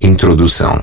Introdução.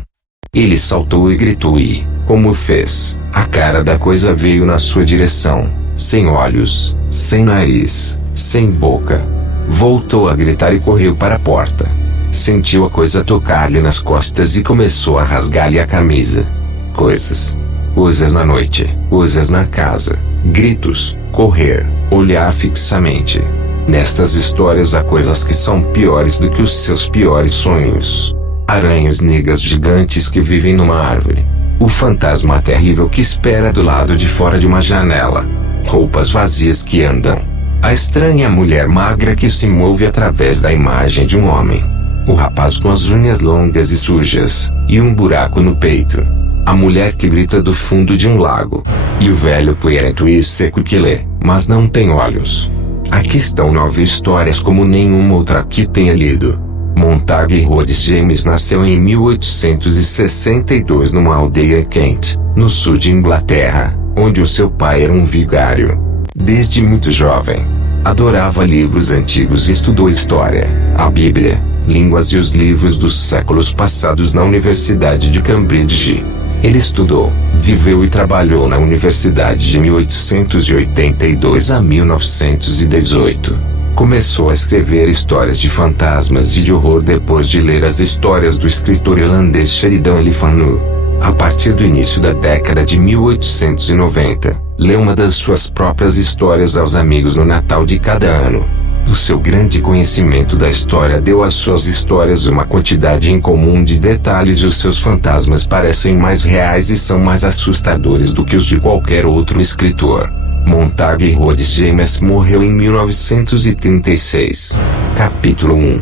Ele saltou e gritou e, como fez, a cara da coisa veio na sua direção, sem olhos, sem nariz, sem boca. Voltou a gritar e correu para a porta. Sentiu a coisa tocar-lhe nas costas e começou a rasgar-lhe a camisa. Coisas. Coisas na noite, coisas na casa, gritos, correr, olhar fixamente. Nestas histórias há coisas que são piores do que os seus piores sonhos. Aranhas negras gigantes que vivem numa árvore. O fantasma terrível que espera do lado de fora de uma janela. Roupas vazias que andam. A estranha mulher magra que se move através da imagem de um homem. O rapaz com as unhas longas e sujas, e um buraco no peito. A mulher que grita do fundo de um lago. E o velho puerto e seco que lê, mas não tem olhos. Aqui estão 9 histórias como nenhuma outra que tenha lido. Montague Rhodes James nasceu em 1862 numa aldeia em Kent, no sul de Inglaterra, onde o seu pai era um vigário. Desde muito jovem, adorava livros antigos e estudou história, a Bíblia, línguas e os livros dos séculos passados na Universidade de Cambridge. Ele estudou, viveu e trabalhou na universidade de 1882 a 1918. Começou a escrever histórias de fantasmas e de horror depois de ler as histórias do escritor irlandês Sheridan Le Fanu. A partir do início da década de 1890, leu uma das suas próprias histórias aos amigos no Natal de cada ano. O seu grande conhecimento da história deu às suas histórias uma quantidade incomum de detalhes e os seus fantasmas parecem mais reais e são mais assustadores do que os de qualquer outro escritor. Montague Rhodes James morreu em 1936. Capítulo 1.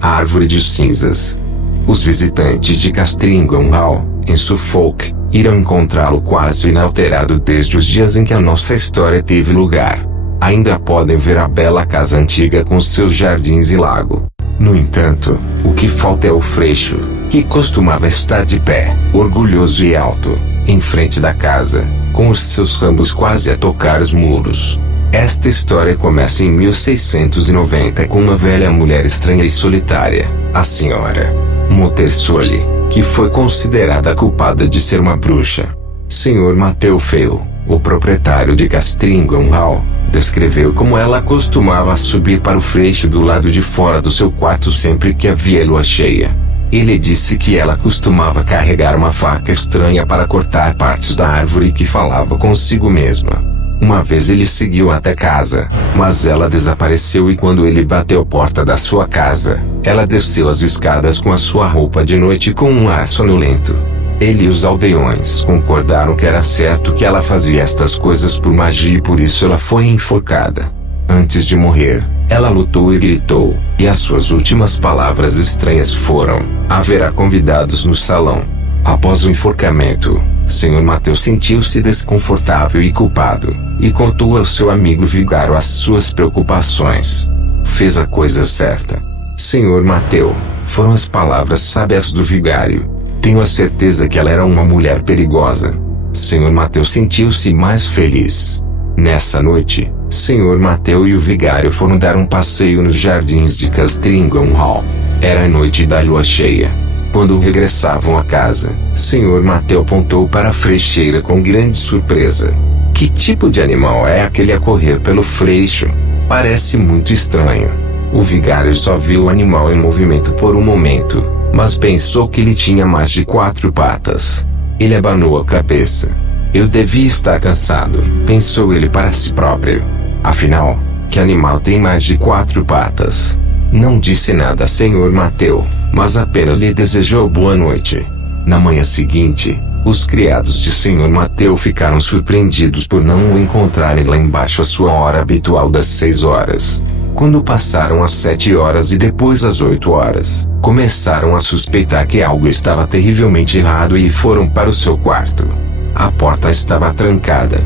A Árvore de Cinzas. Os visitantes de Castringham Hall, em Suffolk, irão encontrá-lo quase inalterado desde os dias em que a nossa história teve lugar. Ainda podem ver a bela casa antiga com seus jardins e lago. No entanto, o que falta é o freixo, que costumava estar de pé, orgulhoso e alto, em frente da casa, com os seus ramos quase a tocar os muros. Esta história começa em 1690 com uma velha mulher estranha e solitária, a senhora Mottersole, que foi considerada culpada de ser uma bruxa. Sr. Matthew Fail, o proprietário de Castringham Hall, descreveu como ela costumava subir para o freixo do lado de fora do seu quarto sempre que havia lua cheia. Ele disse que ela costumava carregar uma faca estranha para cortar partes da árvore e que falava consigo mesma. Uma vez ele seguiu até casa, mas ela desapareceu e quando ele bateu a porta da sua casa, ela desceu as escadas com a sua roupa de noite com um ar sonolento. Ele e os aldeões concordaram que era certo que ela fazia estas coisas por magia e por isso ela foi enforcada. Antes de morrer, ela lutou e gritou, e as suas últimas palavras estranhas foram: haverá convidados no salão. Após o enforcamento, Sr. Matthew sentiu-se desconfortável e culpado, e contou ao seu amigo vigário as suas preocupações. Fez a coisa certa, Sr. Matthew, foram as palavras sábias do vigário. Tenho a certeza que ela era uma mulher perigosa. Sr. Matthew sentiu-se mais feliz. Nessa noite, Sr. Matthew e o vigário foram dar um passeio nos jardins de Castringham Hall. Era a noite da lua cheia. Quando regressavam a casa, Sr. Matthew apontou para a freixeira com grande surpresa. Que tipo de animal é aquele a correr pelo freixo? Parece muito estranho. O vigário só viu o animal em movimento por um momento, mas pensou que ele tinha mais de 4 patas. Ele abanou a cabeça. Eu devia estar cansado, pensou ele para si próprio. Afinal, que animal tem mais de 4 patas? Não disse nada a Sr. Matthew, mas apenas lhe desejou boa noite. Na manhã seguinte, os criados de Sr. Matthew ficaram surpreendidos por não o encontrarem lá embaixo à sua hora habitual das 6 horas. Quando passaram as 7 horas e depois as 8 horas, começaram a suspeitar que algo estava terrivelmente errado e foram para o seu quarto. A porta estava trancada.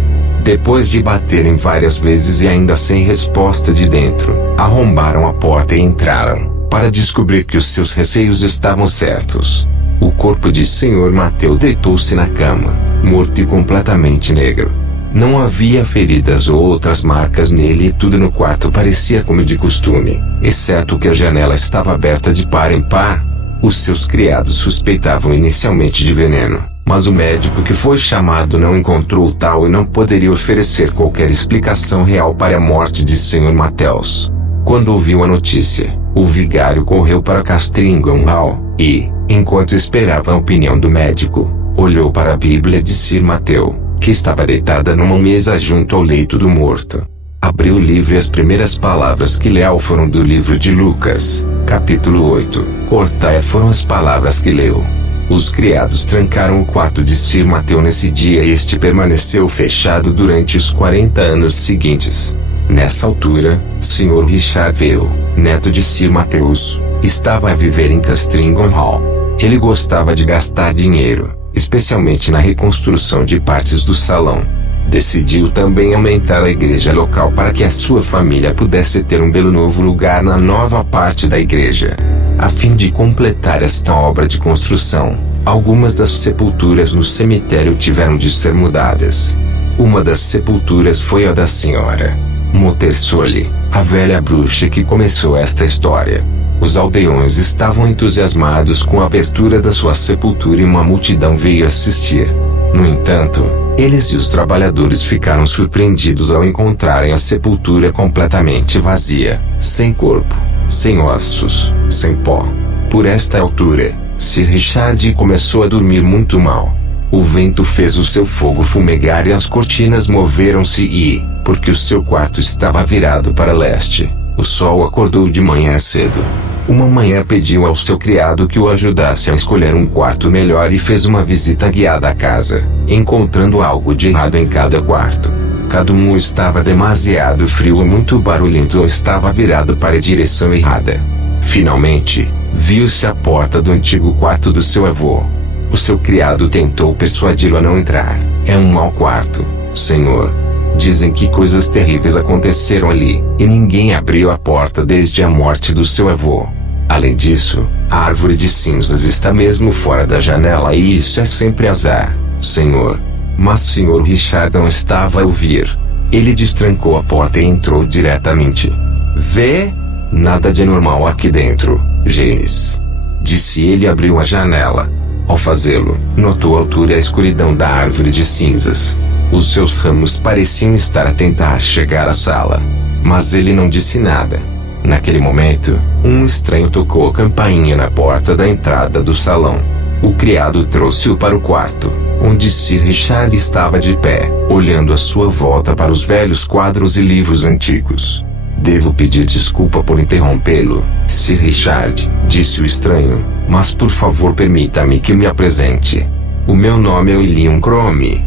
Depois de baterem várias vezes e ainda sem resposta de dentro, arrombaram a porta e entraram, para descobrir que os seus receios estavam certos. O corpo de Sr. Matthew deitou-se na cama, morto e completamente negro. Não havia feridas ou outras marcas nele e tudo no quarto parecia como de costume, exceto que a janela estava aberta de par em par. Os seus criados suspeitavam inicialmente de veneno, mas o médico que foi chamado não encontrou tal e não poderia oferecer qualquer explicação real para a morte de Sr. Mateus. Quando ouviu a notícia, o vigário correu para Castringham Hall, e, enquanto esperava a opinião do médico, olhou para a Bíblia de Sir Matthew, que estava deitada numa mesa junto ao leito do morto. Abriu o livro e as primeiras palavras que leu foram do livro de Lucas, capítulo 8. Cortai foram as palavras que leu. Os criados trancaram o quarto de Sir Matthew nesse dia e este permaneceu fechado durante os 40 anos seguintes. Nessa altura, Sr. Richard Veal, neto de Sir Mateus, estava a viver em Castringham Hall. Ele gostava de gastar dinheiro, especialmente na reconstrução de partes do salão. Decidiu também aumentar a igreja local para que a sua família pudesse ter um belo novo lugar na nova parte da igreja. A fim de completar esta obra de construção, algumas das sepulturas no cemitério tiveram de ser mudadas. Uma das sepulturas foi a da senhora Mottersole, a velha bruxa que começou esta história. Os aldeões estavam entusiasmados com a abertura da sua sepultura e uma multidão veio assistir. No entanto, eles e os trabalhadores ficaram surpreendidos ao encontrarem a sepultura completamente vazia, sem corpo, sem ossos, sem pó. Por esta altura, Sir Richard começou a dormir muito mal. O vento fez o seu fogo fumegar e as cortinas moveram-se e, porque o seu quarto estava virado para leste, o sol acordou de manhã cedo. Uma manhã pediu ao seu criado que o ajudasse a escolher um quarto melhor e fez uma visita guiada à casa, encontrando algo de errado em cada quarto. Cada um estava demasiado frio e muito barulhento ou estava virado para a direção errada. Finalmente, viu-se a porta do antigo quarto do seu avô. O seu criado tentou persuadi-lo a não entrar. É um mau quarto, senhor. Dizem que coisas terríveis aconteceram ali, e ninguém abriu a porta desde a morte do seu avô. Além disso, a árvore de cinzas está mesmo fora da janela e isso é sempre azar, senhor. Mas Sr. Richard não estava a ouvir. Ele destrancou a porta e entrou diretamente. Vê? Nada de anormal aqui dentro, James. Disse ele e abriu a janela. Ao fazê-lo, notou a altura e a escuridão da árvore de cinzas. Os seus ramos pareciam estar a tentar chegar à sala. Mas ele não disse nada. Naquele momento, um estranho tocou a campainha na porta da entrada do salão. O criado trouxe-o para o quarto, onde Sir Richard estava de pé, olhando à sua volta para os velhos quadros e livros antigos. Devo pedir desculpa por interrompê-lo, Sir Richard, disse o estranho, mas por favor permita-me que me apresente. O meu nome é William Crome.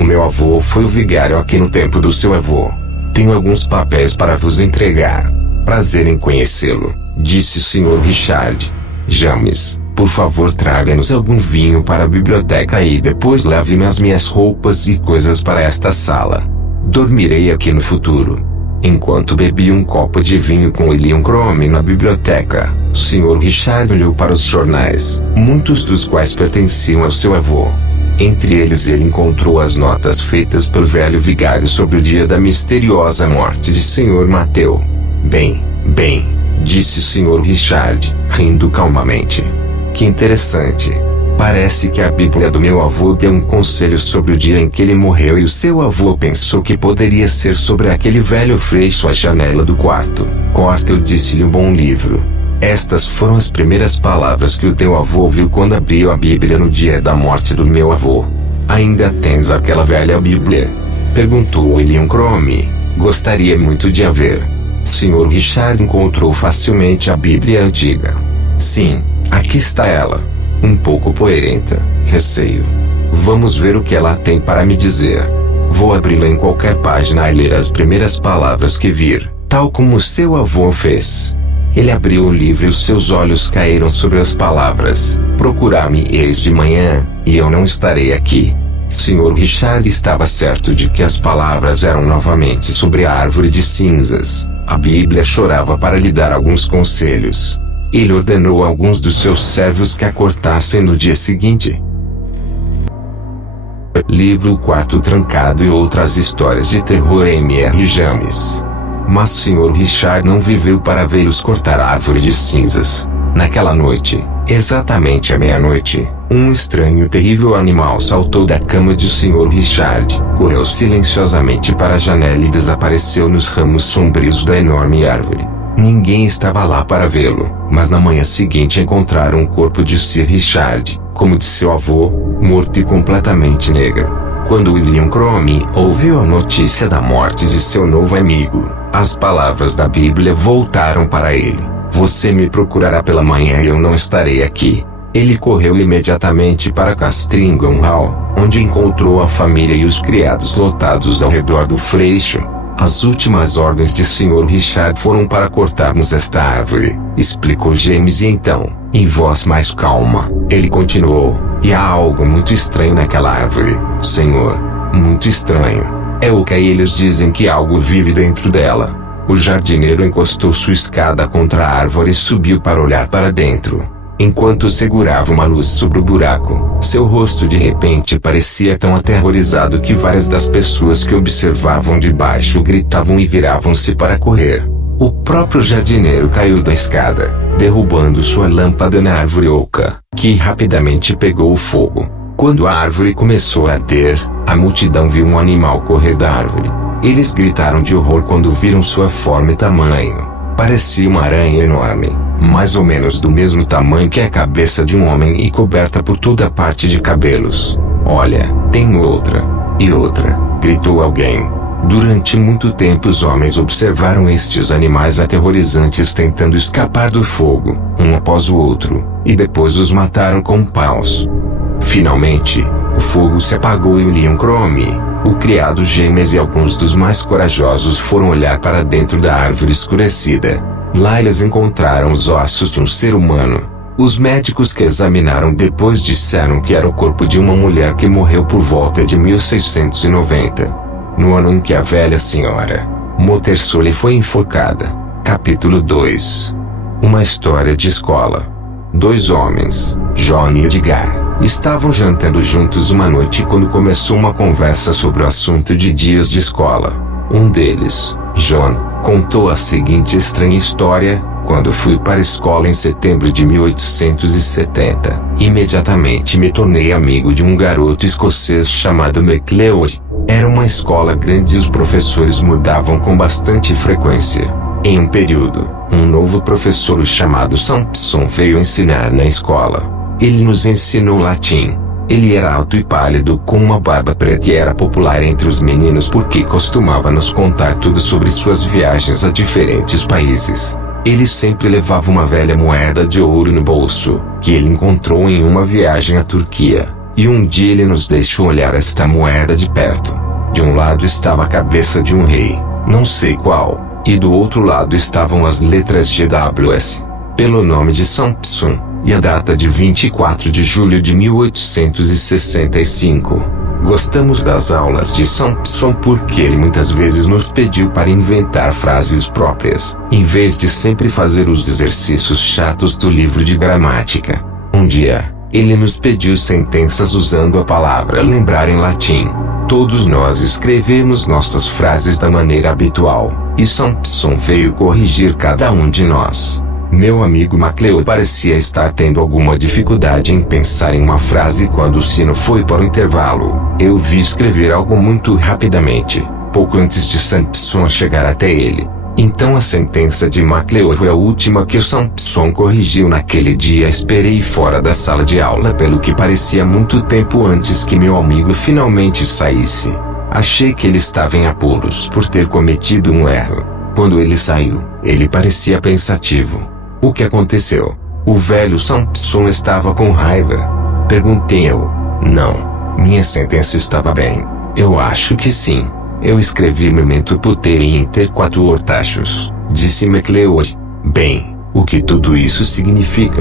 O meu avô foi o vigário aqui no tempo do seu avô. Tenho alguns papéis para vos entregar. Prazer em conhecê-lo, disse o Sr. Richard. James, por favor traga-nos algum vinho para a biblioteca e depois leve-me as minhas roupas e coisas para esta sala. Dormirei aqui no futuro. Enquanto bebia um copo de vinho com William Crome na biblioteca, o Sr. Richard olhou para os jornais, muitos dos quais pertenciam ao seu avô. Entre eles ele encontrou as notas feitas pelo velho vigário sobre o dia da misteriosa morte de Sr. Matthew. Bem, disse o Sr. Richard, rindo calmamente. Que interessante. Parece que a Bíblia do meu avô deu um conselho sobre o dia em que ele morreu e o seu avô pensou que poderia ser sobre aquele velho freixo à janela do quarto. Corta, eu disse-lhe um bom livro. Estas foram as primeiras palavras que o teu avô ouviu quando abriu a Bíblia no dia da morte do meu avô. Ainda tens aquela velha Bíblia? Perguntou William Crome. Gostaria muito de a ver. Sr. Richard encontrou facilmente a Bíblia antiga. Sim, aqui está ela. Um pouco poeirenta, receio. Vamos ver o que ela tem para me dizer. Vou abri-la em qualquer página e ler as primeiras palavras que vir, tal como seu avô fez. Ele abriu o livro e os seus olhos caíram sobre as palavras: procurar-me eis de manhã, e eu não estarei aqui. Sr. Richard estava certo de que as palavras eram novamente sobre a árvore de cinzas. A Bíblia chorava para lhe dar alguns conselhos. Ele ordenou a alguns dos seus servos que a cortassem no dia seguinte. Livro quarto trancado e outras histórias de terror M.R. James. Mas Sr. Richard não viveu para vê-los cortar a árvore de cinzas. Naquela noite, Exatamente à meia-noite, um estranho e terrível animal saltou da cama de Sr. Richard, correu silenciosamente para a janela e desapareceu nos ramos sombrios da enorme árvore. Ninguém estava lá para vê-lo, mas na manhã seguinte encontraram o corpo de Sir Richard, como de seu avô, morto e completamente negro. Quando William Crome ouviu a notícia da morte de seu novo amigo, as palavras da Bíblia voltaram para ele: "Você me procurará pela manhã e eu não estarei aqui." Ele correu imediatamente para Castringham Hall, onde encontrou a família e os criados lotados ao redor do freixo. "As últimas ordens de Sr. Richard foram para cortarmos esta árvore", explicou James, e então, em voz mais calma, ele continuou: "E há algo muito estranho naquela árvore, senhor. Muito estranho. É o que eles dizem, que algo vive dentro dela." O jardineiro encostou sua escada contra a árvore e subiu para olhar para dentro. Enquanto segurava uma luz sobre o buraco, seu rosto de repente parecia tão aterrorizado que várias das pessoas que observavam de baixo gritavam e viravam-se para correr. O próprio jardineiro caiu da escada, derrubando sua lâmpada na árvore oca, que rapidamente pegou fogo. Quando a árvore começou a arder, a multidão viu um animal correr da árvore. Eles gritaram de horror quando viram sua forma e tamanho. Parecia uma aranha enorme, mais ou menos do mesmo tamanho que a cabeça de um homem e coberta por toda parte de cabelos. "Olha, tem outra. E outra", gritou alguém. Durante muito tempo os homens observaram estes animais aterrorizantes tentando escapar do fogo, um após o outro, e depois os mataram com paus. Finalmente, o fogo se apagou e William Crome, o criado James e alguns dos mais corajosos foram olhar para dentro da árvore escurecida. Lá eles encontraram os ossos de um ser humano. Os médicos que examinaram depois disseram que era o corpo de uma mulher que morreu por volta de 1690. No ano em que a velha senhora Mottersole foi enforcada. Capítulo 2. Uma história de escola. Dois homens, John e Edgar, estavam jantando juntos uma noite quando começou uma conversa sobre o assunto de dias de escola. Um deles, John, contou a seguinte estranha história: "Quando fui para a escola em setembro de 1870, imediatamente me tornei amigo de um garoto escocês chamado MacLeod. Era uma escola grande e os professores mudavam com bastante frequência. Em um período, um novo professor chamado Sampson veio ensinar na escola. Ele nos ensinou latim. Ele era alto e pálido com uma barba preta e era popular entre os meninos porque costumava nos contar tudo sobre suas viagens a diferentes países. Ele sempre levava uma velha moeda de ouro no bolso, que ele encontrou em uma viagem à Turquia, e um dia ele nos deixou olhar esta moeda de perto. De um lado estava a cabeça de um rei, não sei qual, e do outro lado estavam as letras GWS, pelo nome de Sampson, e a data de 24 de julho de 1865. Gostamos das aulas de Sampson porque ele muitas vezes nos pediu para inventar frases próprias, em vez de sempre fazer os exercícios chatos do livro de gramática. Um dia, ele nos pediu sentenças usando a palavra lembrar em latim. Todos nós escrevemos nossas frases da maneira habitual, e Sampson veio corrigir cada um de nós. Meu amigo MacLeod parecia estar tendo alguma dificuldade em pensar em uma frase quando o sino foi para o intervalo. Eu vi escrever algo muito rapidamente, pouco antes de Sampson chegar até ele. Então a sentença de MacLeod foi a última que o Sampson corrigiu naquele dia. Esperei fora da sala de aula pelo que parecia muito tempo antes que meu amigo finalmente saísse. Achei que ele estava em apuros por ter cometido um erro. Quando ele saiu, ele parecia pensativo. O que aconteceu? O velho Sampson estava com raiva? Perguntei eu. Não. Minha sentença estava bem. Eu acho que sim. Eu escrevi memento putei inter quatro ortachos, disse MacLeod. Bem, o que tudo isso significa?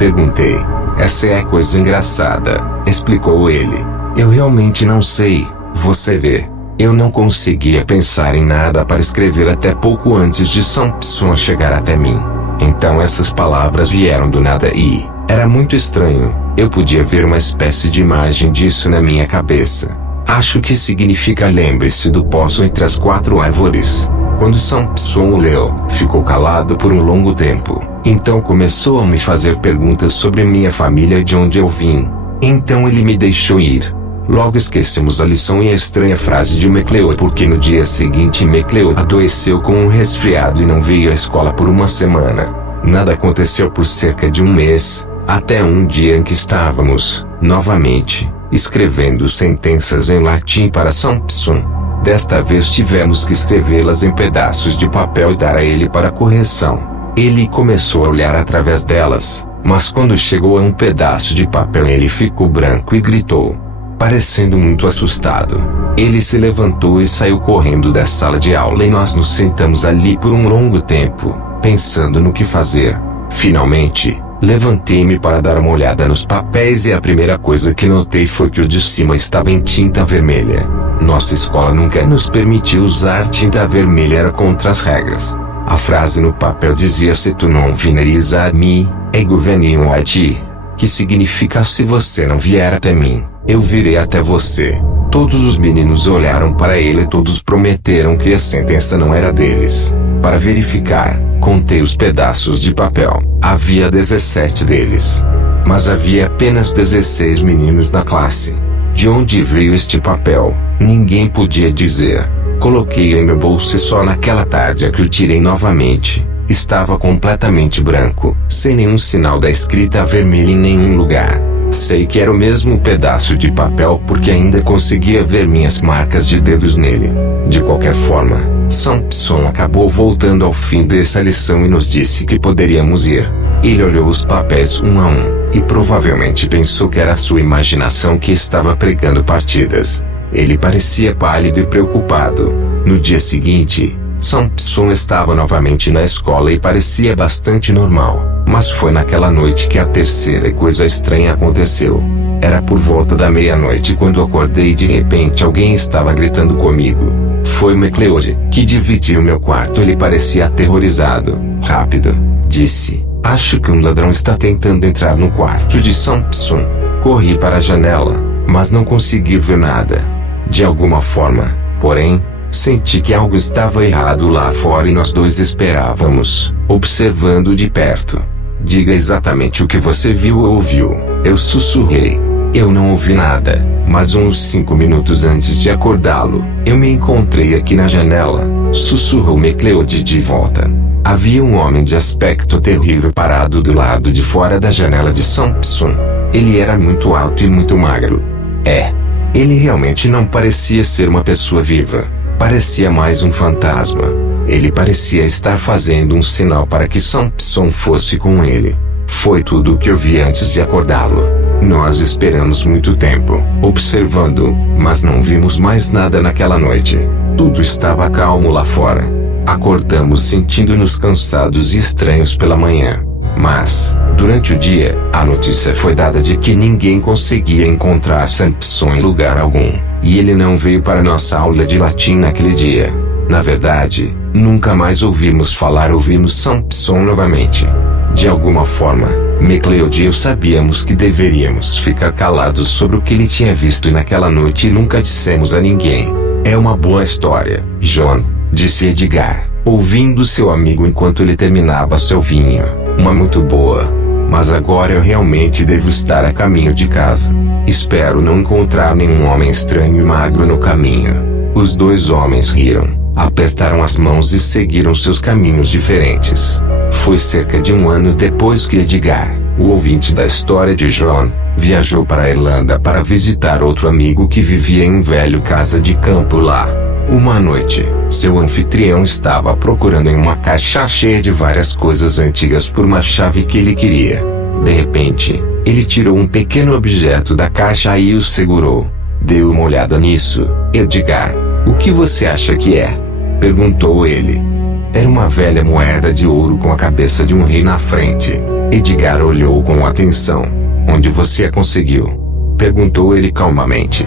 Perguntei. Essa é a coisa engraçada, explicou ele. Eu realmente não sei, você vê. Eu não conseguia pensar em nada para escrever até pouco antes de Sampson chegar até mim. Então essas palavras vieram do nada e, era muito estranho, eu podia ver uma espécie de imagem disso na minha cabeça. Acho que significa lembre-se do poço entre as quatro árvores. Quando Sampson o leu, ficou calado por um longo tempo. Então começou a me fazer perguntas sobre minha família e de onde eu vim. Então ele me deixou ir. Logo esquecemos a lição e a estranha frase de McLeod, porque no dia seguinte McLeod adoeceu com um resfriado e não veio à escola por uma semana. Nada aconteceu por cerca de um mês, até um dia em que estávamos, novamente, escrevendo sentenças em latim para Sampson. Desta vez tivemos que escrevê-las em pedaços de papel e dar a ele para correção. Ele começou a olhar através delas, mas quando chegou a um pedaço de papel ele ficou branco e gritou, parecendo muito assustado. Ele se levantou e saiu correndo da sala de aula e nós nos sentamos ali por um longo tempo, pensando no que fazer. Finalmente, levantei-me para dar uma olhada nos papéis e a primeira coisa que notei foi que o de cima estava em tinta vermelha. Nossa escola nunca nos permitiu usar tinta vermelha, era contra as regras. A frase no papel dizia: se tu não vienes a mim, ego venho a ti, que significa: se você não vier até mim, eu virei até você. Todos os meninos olharam para ele e todos prometeram que a sentença não era deles. Para verificar, contei os pedaços de papel. Havia 17 deles. Mas havia apenas 16 meninos na classe. De onde veio este papel? Ninguém podia dizer. Coloquei-o em meu bolso e só naquela tarde é que o tirei novamente. Estava completamente branco, sem nenhum sinal da escrita vermelha em nenhum lugar. Sei que era o mesmo pedaço de papel porque ainda conseguia ver minhas marcas de dedos nele. De qualquer forma, Sampson acabou voltando ao fim dessa lição e nos disse que poderíamos ir. Ele olhou os papéis um a um, e provavelmente pensou que era a sua imaginação que estava pregando partidas. Ele parecia pálido e preocupado. No dia seguinte, Sampson estava novamente na escola e parecia bastante normal. Mas foi naquela noite que a terceira coisa estranha aconteceu. Era por volta da meia-noite quando acordei e de repente alguém estava gritando comigo. Foi McLeod, que dividiu meu quarto. Ele parecia aterrorizado. Rápido, disse. Acho que um ladrão está tentando entrar no quarto de Sampson. Corri para a janela, mas não consegui ver nada. De alguma forma, porém, senti que algo estava errado lá fora e nós dois esperávamos, observando de perto. Diga exatamente o que você viu ou ouviu. Eu sussurrei. Eu não ouvi nada, mas uns 5 minutos antes de acordá-lo, eu me encontrei aqui na janela, sussurrou McLeod de volta. Havia um homem de aspecto terrível parado do lado de fora da janela de Sampson. Ele era muito alto e muito magro. Ele realmente não parecia ser uma pessoa viva. Parecia mais um fantasma. Ele parecia estar fazendo um sinal para que Sampson fosse com ele. Foi tudo o que eu vi antes de acordá-lo. Nós esperamos muito tempo, observando, mas não vimos mais nada naquela noite. Tudo estava calmo lá fora. Acordamos sentindo-nos cansados e estranhos pela manhã. Mas, durante o dia, a notícia foi dada de que ninguém conseguia encontrar Sampson em lugar algum, e ele não veio para nossa aula de latim naquele dia. Na verdade, nunca mais ouvimos Sampson novamente. De alguma forma, McLeod e eu sabíamos que deveríamos ficar calados sobre o que ele tinha visto naquela noite e nunca dissemos a ninguém. É uma boa história, John, disse Edgar, ouvindo seu amigo enquanto ele terminava seu vinho. Uma muito boa. Mas agora eu realmente devo estar a caminho de casa. Espero não encontrar nenhum homem estranho e magro no caminho. Os dois homens riram, apertaram as mãos e seguiram seus caminhos diferentes. Foi cerca de um ano depois que Edgar, o ouvinte da história de John, viajou para a Irlanda para visitar outro amigo que vivia em um velho casa de campo lá. Uma noite, seu anfitrião estava procurando em uma caixa cheia de várias coisas antigas por uma chave que ele queria. De repente, ele tirou um pequeno objeto da caixa e o segurou. Deu uma olhada nisso, Edgar. O que você acha que é? Perguntou ele. Era uma velha moeda de ouro com a cabeça de um rei na frente. Edgar olhou com atenção. Onde você a conseguiu? Perguntou ele calmamente.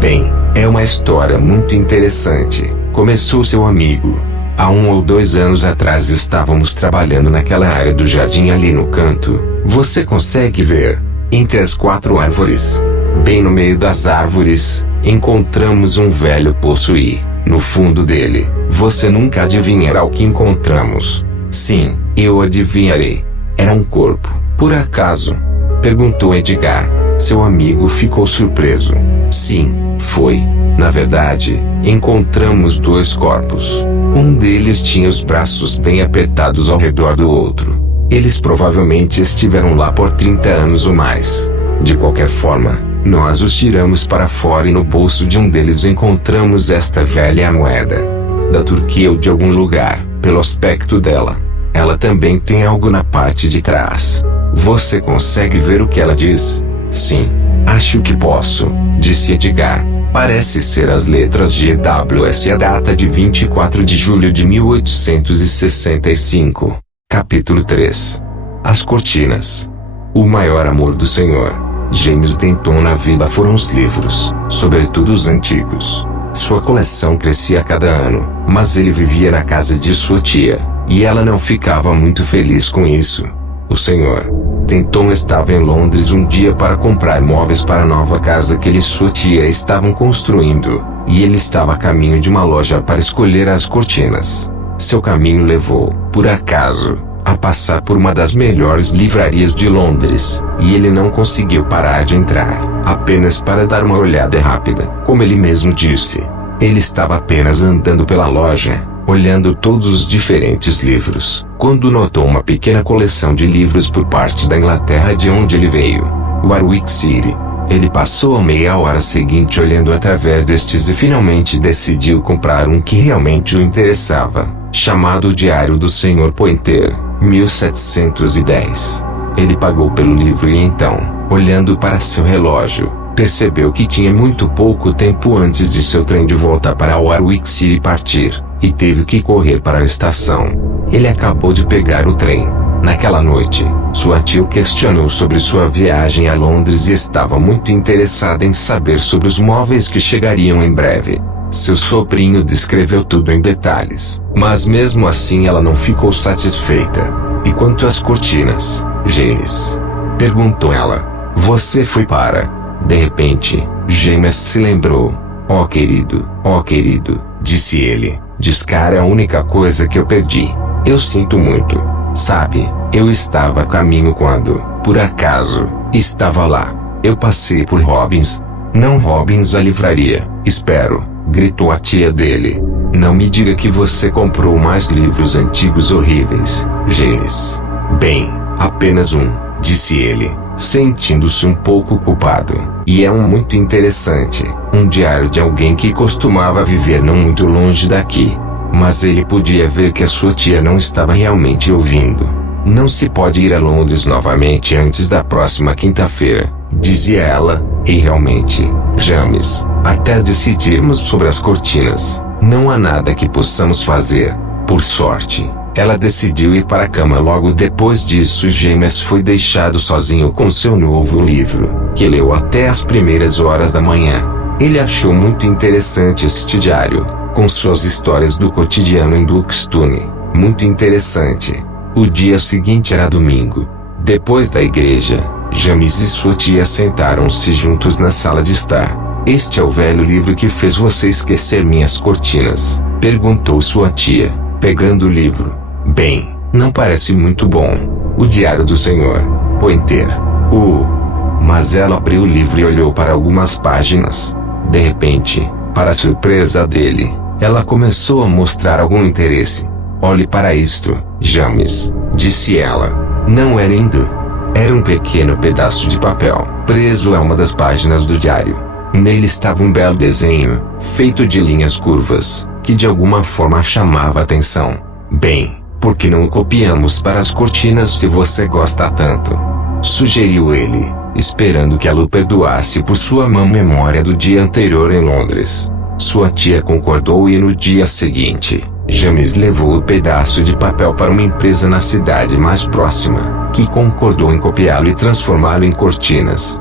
Bem, é uma história muito interessante, começou seu amigo. Há 1 ou 2 anos atrás estávamos trabalhando naquela área do jardim ali no canto. Você consegue ver? Entre as 4 árvores. Bem no meio das árvores, encontramos um velho poço e, no fundo dele, Você nunca adivinhará o que encontramos. Sim, eu adivinharei. Era um corpo, por acaso? Perguntou Edgar. Seu amigo ficou surpreso. Sim, foi. Na verdade, encontramos dois corpos. Um deles tinha os braços bem apertados ao redor do outro. Eles provavelmente estiveram lá por 30 anos ou mais. De qualquer forma, nós os tiramos para fora e no bolso de um deles encontramos esta velha moeda. Da Turquia ou de algum lugar, pelo aspecto dela. Ela também tem algo na parte de trás. Você consegue ver o que ela diz? Sim, acho que posso, disse Edgar. Parece ser as letras GWS e a data de 24 de julho de 1865. Capítulo 3. As cortinas. O maior amor do Senhor James Denton na vida foram os livros, sobretudo os antigos. Sua coleção crescia a cada ano, mas ele vivia na casa de sua tia, e ela não ficava muito feliz com isso. O Sr. Denton estava em Londres um dia para comprar móveis para a nova casa que ele e sua tia estavam construindo, e ele estava a caminho de uma loja para escolher as cortinas. Seu caminho levou, por acaso, a passar por uma das melhores livrarias de Londres, e ele não conseguiu parar de entrar, apenas para dar uma olhada rápida, como ele mesmo disse. Ele estava apenas andando pela loja, olhando todos os diferentes livros, quando notou uma pequena coleção de livros por parte da Inglaterra de onde ele veio, Warwick City. Ele passou a meia hora seguinte olhando através destes e finalmente decidiu comprar um que realmente o interessava, chamado O Diário do Sr. Pointer, 1710. Ele pagou pelo livro e então, olhando para seu relógio, percebeu que tinha muito pouco tempo antes de seu trem de volta para Warwick City partir, e teve que correr para a estação. Ele acabou de pegar o trem. Naquela noite, sua tia o questionou sobre sua viagem a Londres e estava muito interessada em saber sobre os móveis que chegariam em breve. Seu sobrinho descreveu tudo em detalhes, mas mesmo assim ela não ficou satisfeita. E quanto às cortinas, James? Perguntou ela. Você foi para... De repente, James se lembrou. Oh querido, disse ele, descar é a única coisa que eu perdi. Eu sinto muito. Sabe, eu estava a caminho quando, por acaso, estava lá. Eu passei por Robbins. Não Robbins a livraria, espero, gritou a tia dele. Não me diga que você comprou mais livros antigos horríveis, James. Bem, apenas um, disse ele, sentindo-se um pouco culpado. E é um muito interessante, um diário de alguém que costumava viver não muito longe daqui. Mas ele podia ver que a sua tia não estava realmente ouvindo. Não se pode ir a Londres novamente antes da próxima quinta-feira, dizia ela, e realmente, James, até decidirmos sobre as cortinas, não há nada que possamos fazer. Por sorte, ela decidiu ir para a cama logo depois disso. James foi deixado sozinho com seu novo livro, que leu até as primeiras horas da manhã. Ele achou muito interessante este diário, com suas histórias do cotidiano em Duxtone, muito interessante. O dia seguinte era domingo. Depois da igreja, James e sua tia sentaram-se juntos na sala de estar. Este é o velho livro que fez você esquecer minhas cortinas? Perguntou sua tia, pegando o livro. Bem, não parece muito bom. O Diário do Sr. Pointer. Mas ela abriu o livro e olhou para algumas páginas. De repente, para surpresa dele, ela começou a mostrar algum interesse. Olhe para isto, James, disse ela. Não é lindo? Era um pequeno pedaço de papel, preso a uma das páginas do diário. Nele estava um belo desenho, feito de linhas curvas, que de alguma forma chamava a atenção. Bem, por que não o copiamos para as cortinas se você gosta tanto? Sugeriu ele, esperando que ela o perdoasse por sua má memória do dia anterior em Londres. Sua tia concordou e no dia seguinte, James levou o pedaço de papel para uma empresa na cidade mais próxima, que concordou em copiá-lo e transformá-lo em cortinas.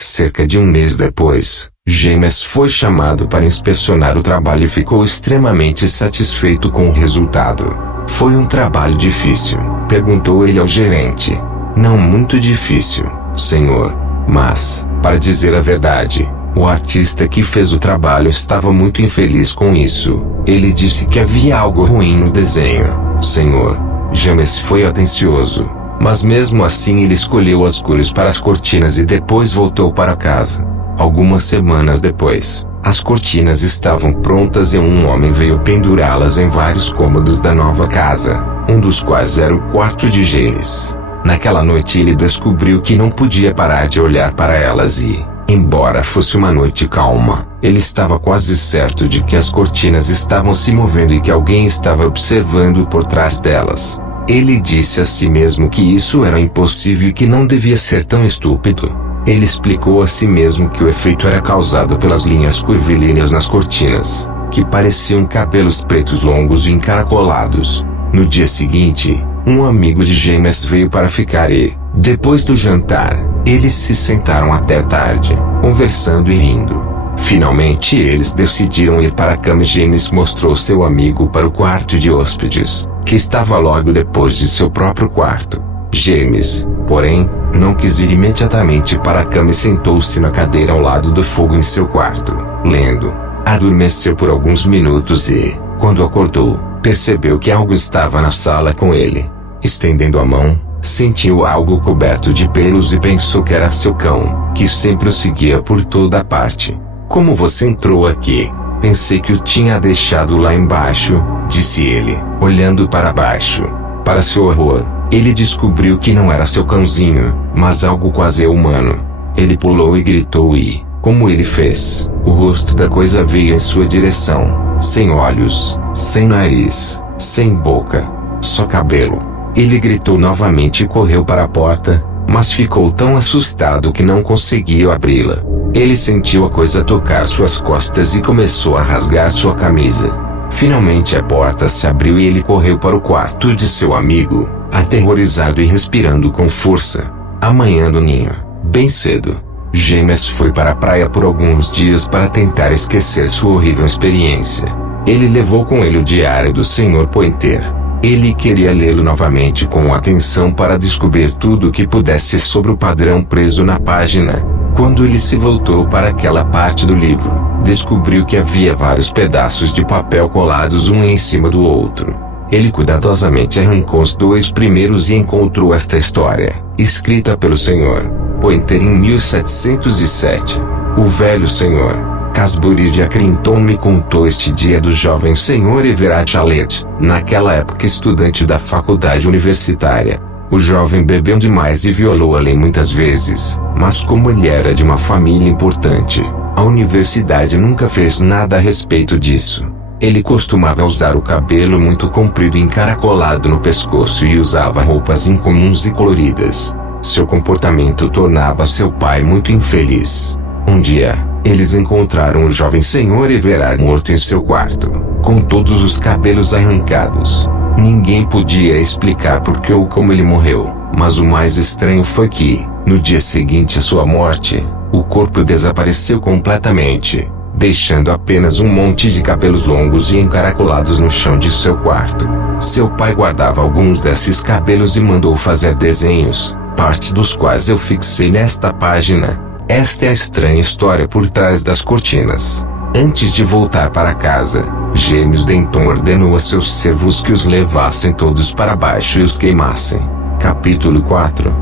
Cerca de um mês depois, James foi chamado para inspecionar o trabalho e ficou extremamente satisfeito com o resultado. Foi um trabalho difícil? Perguntou ele ao gerente. Não muito difícil, senhor. Mas, para dizer a verdade, O artista que fez o trabalho estava muito infeliz com isso. Ele disse que havia algo ruim no desenho. Senhor James foi atencioso, mas mesmo assim ele escolheu as cores para as cortinas e depois voltou para casa. Algumas semanas depois, as cortinas estavam prontas e um homem veio pendurá-las em vários cômodos da nova casa, um dos quais era o quarto de James. Naquela noite ele descobriu que não podia parar de olhar para elas e, embora fosse uma noite calma, ele estava quase certo de que as cortinas estavam se movendo e que alguém estava observando por trás delas. Ele disse a si mesmo que isso era impossível e que não devia ser tão estúpido. Ele explicou a si mesmo que o efeito era causado pelas linhas curvilíneas nas cortinas, que pareciam cabelos pretos longos e encaracolados. No dia seguinte, um amigo de James veio para ficar e, depois do jantar, eles se sentaram até tarde, conversando e rindo. Finalmente eles decidiram ir para a cama e James mostrou seu amigo para o quarto de hóspedes, que estava logo depois de seu próprio quarto. James, porém, não quis ir imediatamente para a cama e sentou-se na cadeira ao lado do fogo em seu quarto, lendo. Adormeceu por alguns minutos e, quando acordou, percebeu que algo estava na sala com ele. Estendendo a mão, sentiu algo coberto de pelos e pensou que era seu cão, que sempre o seguia por toda parte. Como você entrou aqui? Pensei que o tinha deixado lá embaixo, disse ele, olhando para baixo. Para seu horror, ele descobriu que não era seu cãozinho, mas algo quase humano. Ele pulou e gritou e, como ele fez, o rosto da coisa veio em sua direção, sem olhos, sem nariz, sem boca, só cabelo. Ele gritou novamente e correu para a porta, mas ficou tão assustado que não conseguiu abri-la. Ele sentiu a coisa tocar suas costas e começou a rasgar sua camisa. Finalmente a porta se abriu e ele correu para o quarto de seu amigo, aterrorizado e respirando com força. Amanhã do ninho, bem cedo, James foi para a praia por alguns dias para tentar esquecer sua horrível experiência. Ele levou com ele o diário do Sr. Pointer. Ele queria lê-lo novamente com atenção para descobrir tudo o que pudesse sobre o padrão preso na página. Quando ele se voltou para aquela parte do livro, descobriu que havia vários pedaços de papel colados um em cima do outro. Ele cuidadosamente arrancou os dois primeiros e encontrou esta história, escrita pelo Sr. Pointer em 1707. O velho Sr. Casbury de Accrington me contou este dia do jovem Sr. Everett Allet, naquela época estudante da faculdade universitária. O jovem bebeu demais e violou a lei muitas vezes, mas como ele era de uma família importante, a universidade nunca fez nada a respeito disso. Ele costumava usar o cabelo muito comprido e encaracolado no pescoço e usava roupas incomuns e coloridas. Seu comportamento tornava seu pai muito infeliz. Um dia, eles encontraram o jovem Sr. Everard morto em seu quarto, com todos os cabelos arrancados. Ninguém podia explicar por que ou como ele morreu, mas o mais estranho foi que, no dia seguinte à sua morte, o corpo desapareceu completamente, deixando apenas um monte de cabelos longos e encaracolados no chão de seu quarto. Seu pai guardava alguns desses cabelos e mandou fazer desenhos, parte dos quais eu fixei nesta página. Esta é a estranha história por trás das cortinas. Antes de voltar para casa, James Denton ordenou a seus servos que os levassem todos para baixo e os queimassem. Capítulo 4.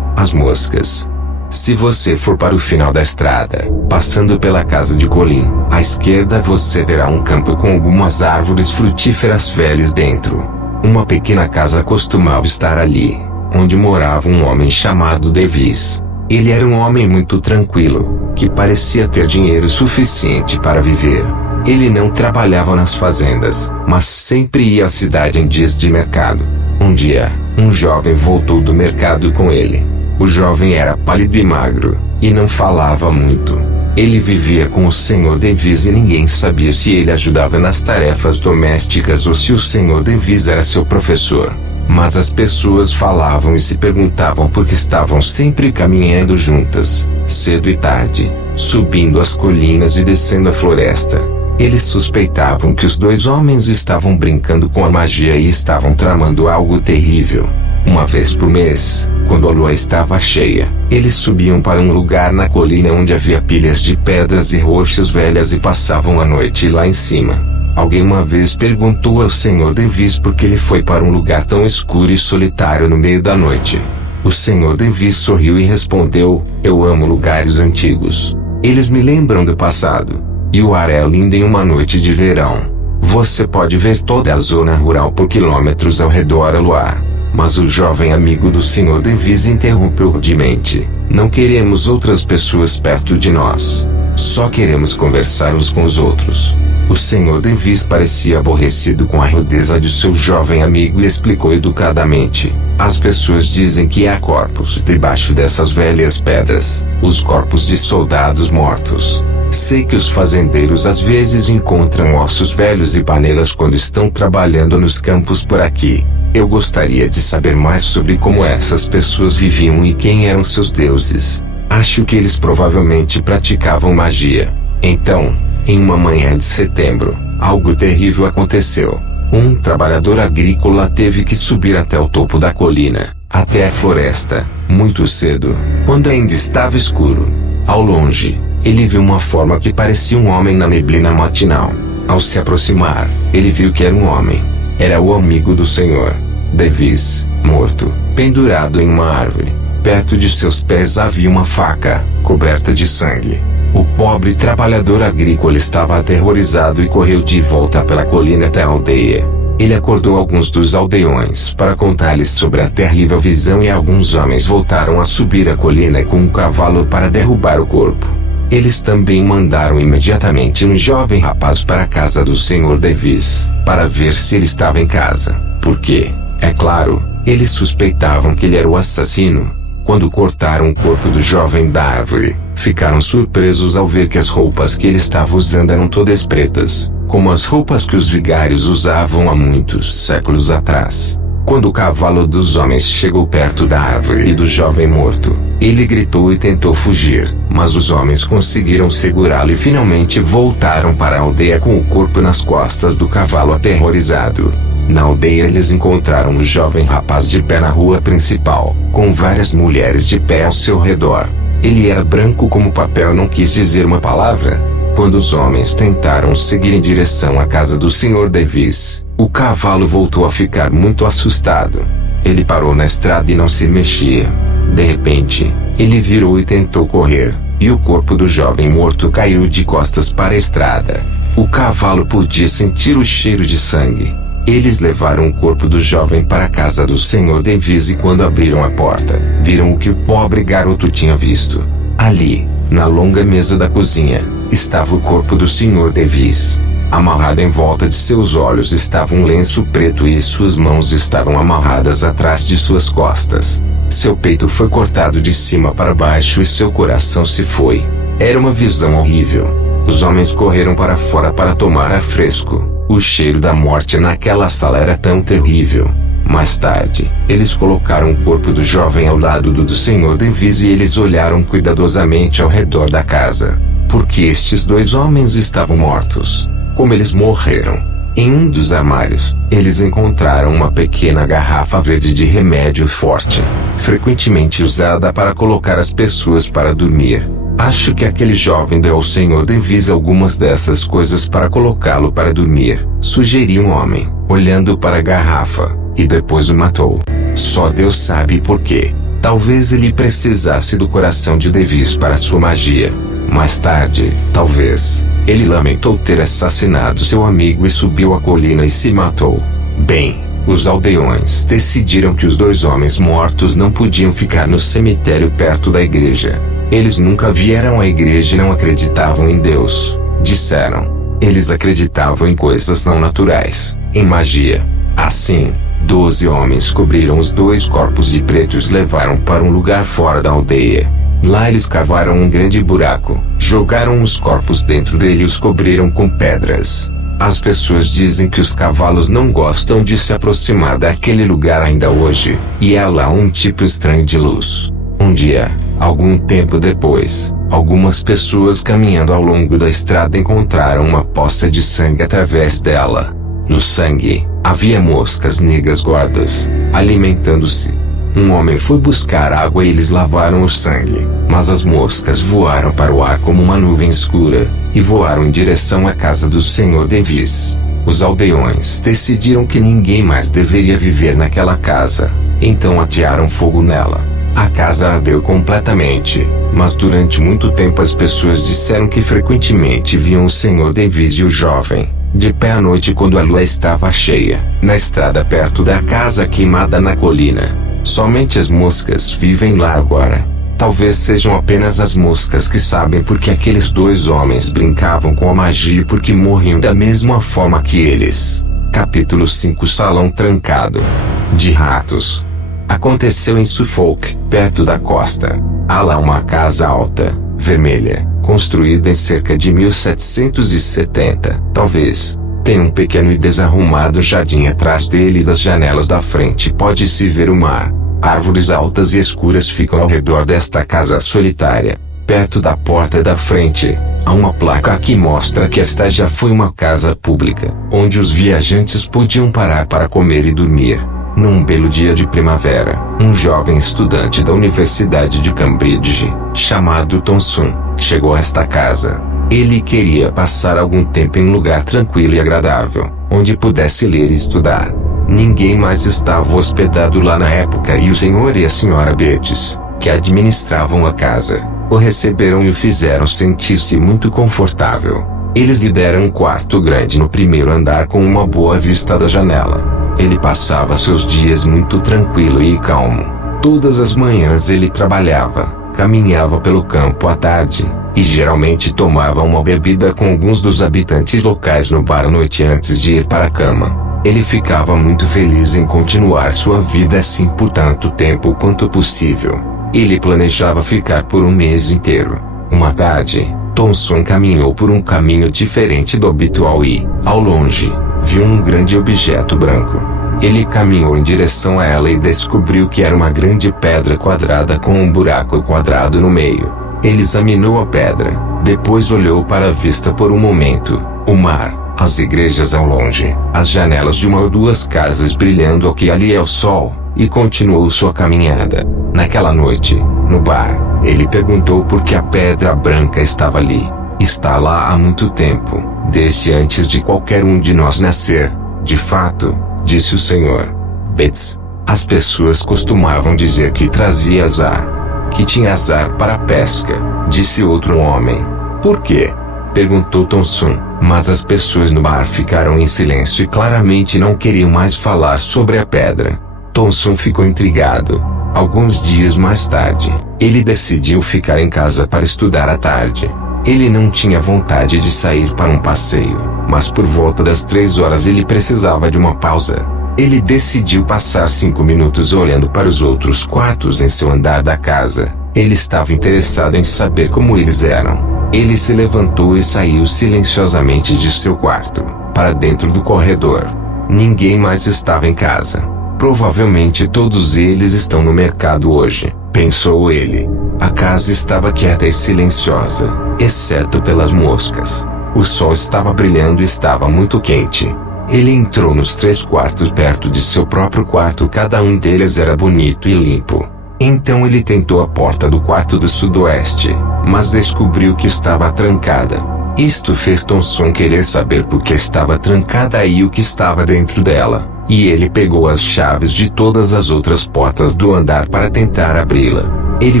As moscas. Se você for para o final da estrada, passando pela casa de Colin, à esquerda você verá um campo com algumas árvores frutíferas velhas dentro. Uma pequena casa costumava estar ali, onde morava um homem chamado Davis. Ele era um homem muito tranquilo, que parecia ter dinheiro suficiente para viver. Ele não trabalhava nas fazendas, mas sempre ia à cidade em dias de mercado. Um dia, um jovem voltou do mercado com ele. O jovem era pálido e magro, e não falava muito. Ele vivia com o Sr. Davis e ninguém sabia se ele ajudava nas tarefas domésticas ou se o Sr. Davis era seu professor. Mas as pessoas falavam e se perguntavam por que estavam sempre caminhando juntas, cedo e tarde, subindo as colinas e descendo a floresta. Eles suspeitavam que os dois homens estavam brincando com a magia e estavam tramando algo terrível. Uma vez por mês, Quando a lua estava cheia, eles subiam para um lugar na colina onde havia pilhas de pedras e rochas velhas e passavam a noite lá em cima. Alguém uma vez perguntou ao Sr. Davis por que ele foi para um lugar tão escuro e solitário no meio da noite. O Sr. Davis sorriu e respondeu: eu amo lugares antigos. Eles me lembram do passado. E o ar é lindo em uma noite de verão. Você pode ver toda a zona rural por quilômetros ao redor do luar. Mas o jovem amigo do Sr. Davis interrompeu rudemente: não queremos outras pessoas perto de nós. Só queremos conversar uns com os outros. O Sr. Davis parecia aborrecido com a rudeza de seu jovem amigo e explicou educadamente: as pessoas dizem que há corpos debaixo dessas velhas pedras, os corpos de soldados mortos. Sei que os fazendeiros às vezes encontram ossos velhos e panelas quando estão trabalhando nos campos por aqui. Eu gostaria de saber mais sobre como essas pessoas viviam e quem eram seus deuses. Acho que eles provavelmente praticavam magia. Então, em uma manhã de setembro, algo terrível aconteceu. Um trabalhador agrícola teve que subir até o topo da colina, até a floresta, muito cedo, quando ainda estava escuro. Ao longe, ele viu uma forma que parecia um homem na neblina matinal. Ao se aproximar, ele viu que era um homem. Era o amigo do Sr. Davis, morto, pendurado em uma árvore. Perto de seus pés havia uma faca, coberta de sangue. O pobre trabalhador agrícola estava aterrorizado e correu de volta pela colina até a aldeia. Ele acordou alguns dos aldeões para contar-lhes sobre a terrível visão e alguns homens voltaram a subir a colina com um cavalo para derrubar o corpo. Eles também mandaram imediatamente um jovem rapaz para a casa do Sr. Davis, para ver se ele estava em casa, porque, é claro, eles suspeitavam que ele era o assassino. Quando cortaram o corpo do jovem da árvore, ficaram surpresos ao ver que as roupas que ele estava usando eram todas pretas, como as roupas que os vigários usavam há muitos séculos atrás. Quando o cavalo dos homens chegou perto da árvore e do jovem morto, ele gritou e tentou fugir, mas os homens conseguiram segurá-lo e finalmente voltaram para a aldeia com o corpo nas costas do cavalo aterrorizado. Na aldeia eles encontraram o jovem rapaz de pé na rua principal, com várias mulheres de pé ao seu redor. Ele era branco como papel e não quis dizer uma palavra. Quando os homens tentaram seguir em direção à casa do Sr. Davis, o cavalo voltou a ficar muito assustado. Ele parou na estrada e não se mexia. De repente, ele virou e tentou correr, e o corpo do jovem morto caiu de costas para a estrada. O cavalo podia sentir o cheiro de sangue. Eles levaram o corpo do jovem para a casa do Sr. Davis e quando abriram a porta, viram o que o pobre garoto tinha visto. Ali, na longa mesa da cozinha, estava o corpo do Sr. Davis. Amarrado em volta de seus olhos estava um lenço preto e suas mãos estavam amarradas atrás de suas costas. Seu peito foi cortado de cima para baixo e seu coração se foi. Era uma visão horrível. Os homens correram para fora para tomar ar fresco. O cheiro da morte naquela sala era tão terrível. Mais tarde, eles colocaram o corpo do jovem ao lado do Sr. Davis e eles olharam cuidadosamente ao redor da casa. Porque estes dois homens estavam mortos. Como eles morreram? Em um dos armários, eles encontraram uma pequena garrafa verde de remédio forte, frequentemente usada para colocar as pessoas para dormir. Acho que aquele jovem deu ao Sr. Davis algumas dessas coisas para colocá-lo para dormir, sugeriu um homem, olhando para a garrafa, e depois o matou. Só Deus sabe por quê. Talvez ele precisasse do coração de Davis para sua magia. Mais tarde, talvez, ele lamentou ter assassinado seu amigo e subiu a colina e se matou. Bem, os aldeões decidiram que os dois homens mortos não podiam ficar no cemitério perto da igreja. Eles nunca vieram à igreja e não acreditavam em Deus, disseram. Eles acreditavam em coisas não naturais, em magia. Assim, 12 homens cobriram os dois corpos de preto e os levaram para um lugar fora da aldeia. Lá eles cavaram um grande buraco, jogaram os corpos dentro dele e os cobriram com pedras. As pessoas dizem que os cavalos não gostam de se aproximar daquele lugar ainda hoje, e há lá um tipo estranho de luz. Um dia, algum tempo depois, algumas pessoas caminhando ao longo da estrada encontraram uma poça de sangue através dela. No sangue, havia moscas negras gordas, alimentando-se. Um homem foi buscar água e eles lavaram o sangue, mas as moscas voaram para o ar como uma nuvem escura, e voaram em direção à casa do Sr. Davis. Os aldeões decidiram que ninguém mais deveria viver naquela casa, então atearam fogo nela. A casa ardeu completamente, mas durante muito tempo as pessoas disseram que frequentemente viam o Sr. Davis e o jovem, de pé à noite quando a lua estava cheia, na estrada perto da casa queimada na colina. Somente as moscas vivem lá agora. Talvez sejam apenas as moscas que sabem porque aqueles dois homens brincavam com a magia e porque morriam da mesma forma que eles. Capítulo 5 Salão trancado. De ratos. Aconteceu em Suffolk, perto da costa. Há lá uma casa alta, vermelha, construída em cerca de 1770, talvez. Tem um pequeno e desarrumado jardim atrás dele e das janelas da frente pode-se ver o mar. Árvores altas e escuras ficam ao redor desta casa solitária. Perto da porta da frente, há uma placa que mostra que esta já foi uma casa pública, onde os viajantes podiam parar para comer e dormir. Num belo dia de primavera, um jovem estudante da Universidade de Cambridge, chamado Thomson, chegou a esta casa. Ele queria passar algum tempo em um lugar tranquilo e agradável, onde pudesse ler e estudar. Ninguém mais estava hospedado lá na época e o senhor e a senhora Bates, que administravam a casa, o receberam e o fizeram sentir-se muito confortável. Eles lhe deram um quarto grande no primeiro andar com uma boa vista da janela. Ele passava seus dias muito tranquilo e calmo. Todas as manhãs ele trabalhava, caminhava pelo campo à tarde, e geralmente tomava uma bebida com alguns dos habitantes locais no bar à noite antes de ir para a cama. Ele ficava muito feliz em continuar sua vida assim por tanto tempo quanto possível. Ele planejava ficar por um mês inteiro. Uma tarde, Thomson caminhou por um caminho diferente do habitual e, ao longe, viu um grande objeto branco. Ele caminhou em direção a ela e descobriu que era uma grande pedra quadrada com um buraco quadrado no meio. Ele examinou a pedra, depois olhou para a vista por um momento, o mar, as igrejas ao longe, as janelas de uma ou duas casas brilhando aqui e ali ao sol, e continuou sua caminhada. Naquela noite, no bar, ele perguntou por que a pedra branca estava ali. Está lá há muito tempo, desde antes de qualquer um de nós nascer. De fato, disse o Sr. Bates. As pessoas costumavam dizer que trazia azar, que tinha azar para a pesca, disse outro homem. Por quê? Perguntou Thomson, mas as pessoas no bar ficaram em silêncio e claramente não queriam mais falar sobre a pedra. Thomson ficou intrigado. Alguns dias mais tarde, ele decidiu ficar em casa para estudar à tarde. Ele não tinha vontade de sair para um passeio, mas por volta das 3 horas ele precisava de uma pausa. Ele decidiu passar 5 minutos olhando para os outros quartos em seu andar da casa. Ele estava interessado em saber como eles eram. Ele se levantou e saiu silenciosamente de seu quarto, para dentro do corredor. Ninguém mais estava em casa. Provavelmente todos eles estão no mercado hoje, pensou ele. A casa estava quieta e silenciosa, exceto pelas moscas. O sol estava brilhando e estava muito quente. Ele entrou nos 3 quartos perto de seu próprio quarto, cada um deles era bonito e limpo. Então ele tentou a porta do quarto do sudoeste, mas descobriu que estava trancada. Isto fez Thomson querer saber por que estava trancada e o que estava dentro dela, e ele pegou as chaves de todas as outras portas do andar para tentar abri-la. Ele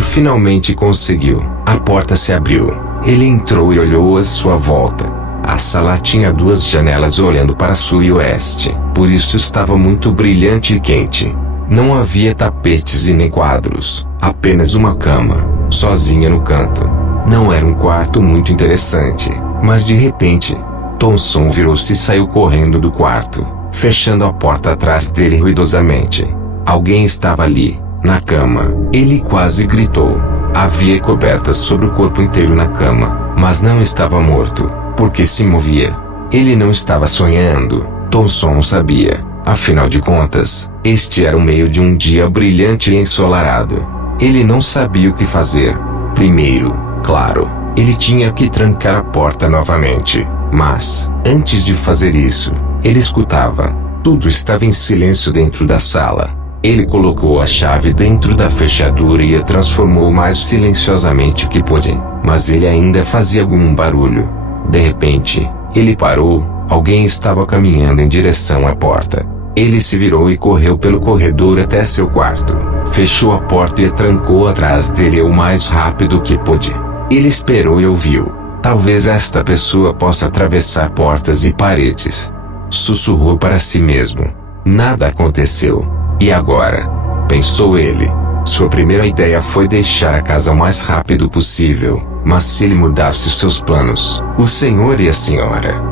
finalmente conseguiu. A porta se abriu. Ele entrou e olhou à sua volta. A sala tinha 2 janelas olhando para sul e oeste, por isso estava muito brilhante e quente. Não havia tapetes e nem quadros, apenas uma cama, sozinha no canto. Não era um quarto muito interessante, mas de repente, Thomson virou-se e saiu correndo do quarto, fechando a porta atrás dele ruidosamente. Alguém estava ali, na cama. Ele quase gritou. Havia cobertas sobre o corpo inteiro na cama, mas não estava morto, porque se movia. Ele não estava sonhando, Thomson sabia. Afinal de contas, este era o meio de um dia brilhante e ensolarado. Ele não sabia o que fazer. Primeiro, claro, ele tinha que trancar a porta novamente. Mas, antes de fazer isso, ele escutava. Tudo estava em silêncio dentro da sala. Ele colocou a chave dentro da fechadura e a transformou o mais silenciosamente que pôde, mas ele ainda fazia algum barulho. De repente, ele parou, alguém estava caminhando em direção à porta. Ele se virou e correu pelo corredor até seu quarto, fechou a porta e a trancou atrás dele o mais rápido que pôde. Ele esperou e ouviu. Talvez esta pessoa possa atravessar portas e paredes. Sussurrou para si mesmo. Nada aconteceu. E agora? Pensou ele. Sua primeira ideia foi deixar a casa o mais rápido possível, mas se ele mudasse seus planos, o senhor e a senhora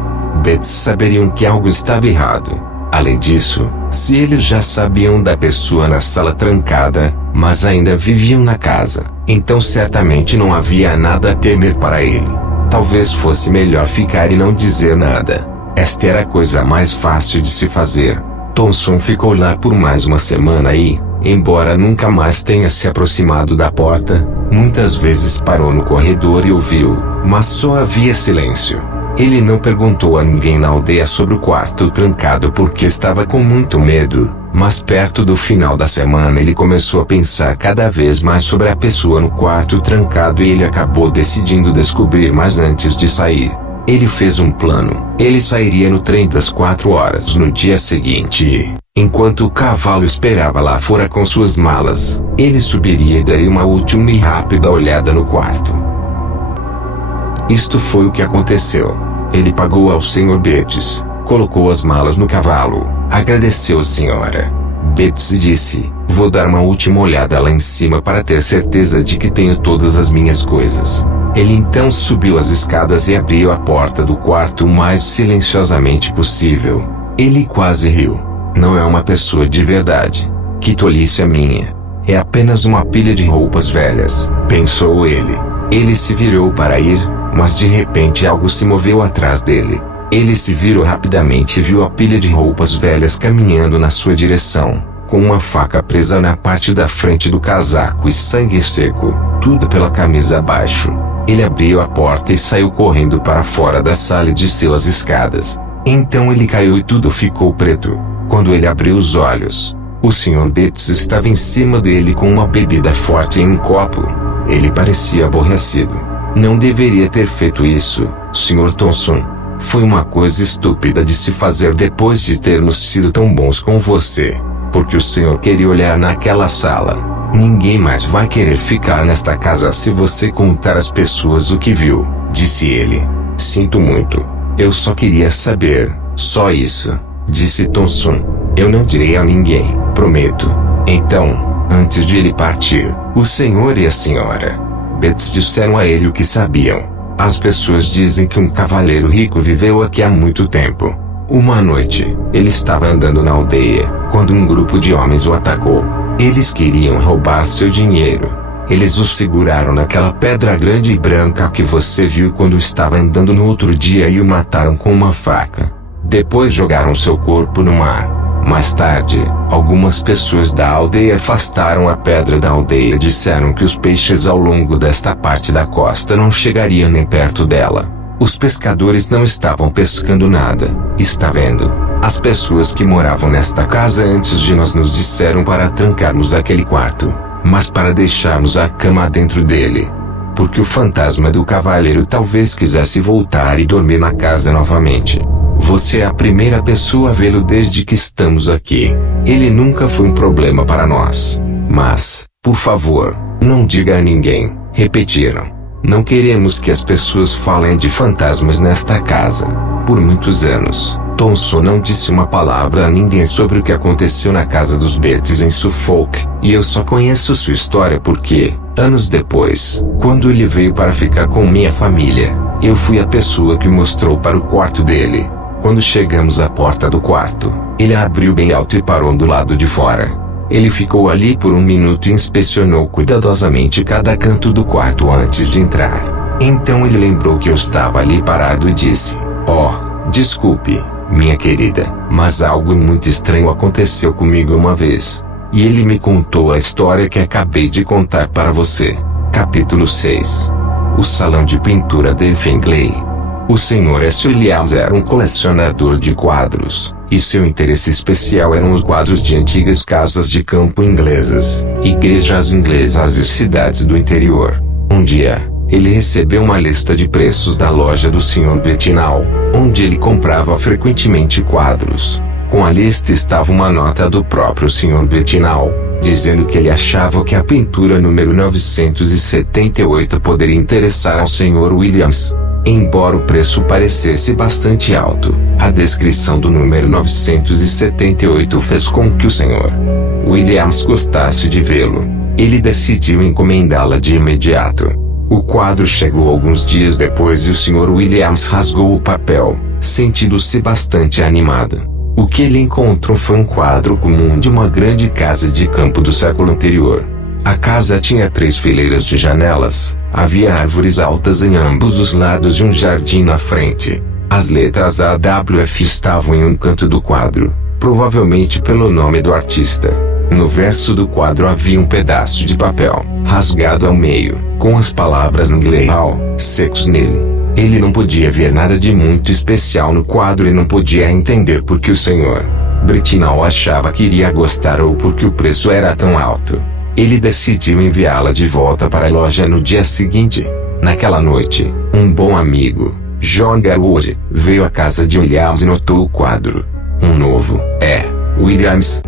Betts saberiam que algo estava errado. Além disso, se eles já sabiam da pessoa na sala trancada, mas ainda viviam na casa, então certamente não havia nada a temer para ele. Talvez fosse melhor ficar e não dizer nada. Esta era a coisa mais fácil de se fazer. Thomson ficou lá por mais uma semana e, embora nunca mais tenha se aproximado da porta, muitas vezes parou no corredor e ouviu, mas só havia silêncio. Ele não perguntou a ninguém na aldeia sobre o quarto trancado porque estava com muito medo, mas perto do final da semana ele começou a pensar cada vez mais sobre a pessoa no quarto trancado e ele acabou decidindo descobrir mais antes de sair. Ele fez um plano. Ele sairia no trem das 4 horas no dia seguinte e, enquanto o cavalo esperava lá fora com suas malas, ele subiria e daria uma última e rápida olhada no quarto. Isto foi o que aconteceu. Ele pagou ao Sr. Betts, colocou as malas no cavalo, agradeceu a senhora Betts e disse, vou dar uma última olhada lá em cima para ter certeza de que tenho todas as minhas coisas. Ele então subiu as escadas e abriu a porta do quarto o mais silenciosamente possível. Ele quase riu. Não é uma pessoa de verdade. Que tolice a minha. É apenas uma pilha de roupas velhas, pensou ele. Ele se virou para ir, mas de repente algo se moveu atrás dele. Ele se virou rapidamente e viu a pilha de roupas velhas caminhando na sua direção, com uma faca presa na parte da frente do casaco e sangue seco, tudo pela camisa abaixo. Ele abriu a porta e saiu correndo para fora da sala e desceu as escadas. Então ele caiu e tudo ficou preto. Quando ele abriu os olhos, o Sr. Betts estava em cima dele com uma bebida forte em um copo. Ele parecia aborrecido. Não deveria ter feito isso, Sr. Thomson. Foi uma coisa estúpida de se fazer depois de termos sido tão bons com você. Porque o senhor queria olhar naquela sala. Ninguém mais vai querer ficar nesta casa se você contar às pessoas o que viu, disse ele. Sinto muito. Eu só queria saber, só isso, disse Thomson. Eu não direi a ninguém, prometo. Então, antes de ele partir, o senhor e a senhora Betts disseram a ele o que sabiam. As pessoas dizem que um cavaleiro rico viveu aqui há muito tempo. Uma noite, ele estava andando na aldeia, quando um grupo de homens o atacou. Eles queriam roubar seu dinheiro. Eles o seguraram naquela pedra grande e branca que você viu quando estava andando no outro dia e o mataram com uma faca. Depois jogaram seu corpo no mar. Mais tarde, algumas pessoas da aldeia afastaram a pedra da aldeia e disseram que os peixes ao longo desta parte da costa não chegariam nem perto dela. Os pescadores não estavam pescando nada. Está vendo? As pessoas que moravam nesta casa antes de nós nos disseram para trancarmos aquele quarto, mas para deixarmos a cama dentro dele. Porque o fantasma do cavaleiro talvez quisesse voltar e dormir na casa novamente. Você é a primeira pessoa a vê-lo desde que estamos aqui. Ele nunca foi um problema para nós. Mas, por favor, não diga a ninguém, repetiram. Não queremos que as pessoas falem de fantasmas nesta casa. Por muitos anos, Thomson não disse uma palavra a ninguém sobre o que aconteceu na casa dos Betts em Suffolk, e eu só conheço sua história porque, anos depois, quando ele veio para ficar com minha família, eu fui a pessoa que mostrou para o quarto dele. Quando chegamos à porta do quarto, ele a abriu bem alto e parou do lado de fora. Ele ficou ali por um minuto e inspecionou cuidadosamente cada canto do quarto antes de entrar. Então ele lembrou que eu estava ali parado e disse, desculpe, minha querida, mas algo muito estranho aconteceu comigo uma vez. E ele me contou a história que acabei de contar para você. Capítulo 6. O salão de pintura de Fingley. O Sr. S. Williams era um colecionador de quadros, e seu interesse especial eram os quadros de antigas casas de campo inglesas, igrejas inglesas e cidades do interior. Um dia, ele recebeu uma lista de preços da loja do Sr. Bettinal, onde ele comprava frequentemente quadros. Com a lista estava uma nota do próprio Sr. Bettinal, dizendo que ele achava que a pintura número 978 poderia interessar ao Sr. Williams. Embora o preço parecesse bastante alto, a descrição do número 978 fez com que o Sr. Williams gostasse de vê-lo. Ele decidiu encomendá-la de imediato. O quadro chegou alguns dias depois e o Sr. Williams rasgou o papel, sentindo-se bastante animado. O que ele encontrou foi um quadro comum de uma grande casa de campo do século anterior. A casa tinha 3 fileiras de janelas, havia árvores altas em ambos os lados e um jardim na frente. As letras AWF estavam em um canto do quadro, provavelmente pelo nome do artista. No verso do quadro havia um pedaço de papel, rasgado ao meio, com as palavras em inglês secos nele. Ele não podia ver nada de muito especial no quadro e não podia entender por que o Sr. Bettinal achava que iria gostar ou por que o preço era tão alto. Ele decidiu enviá-la de volta para a loja no dia seguinte. Naquela noite, um bom amigo, John Garwood, veio à casa de Williams e notou o quadro. Um novo, Williams,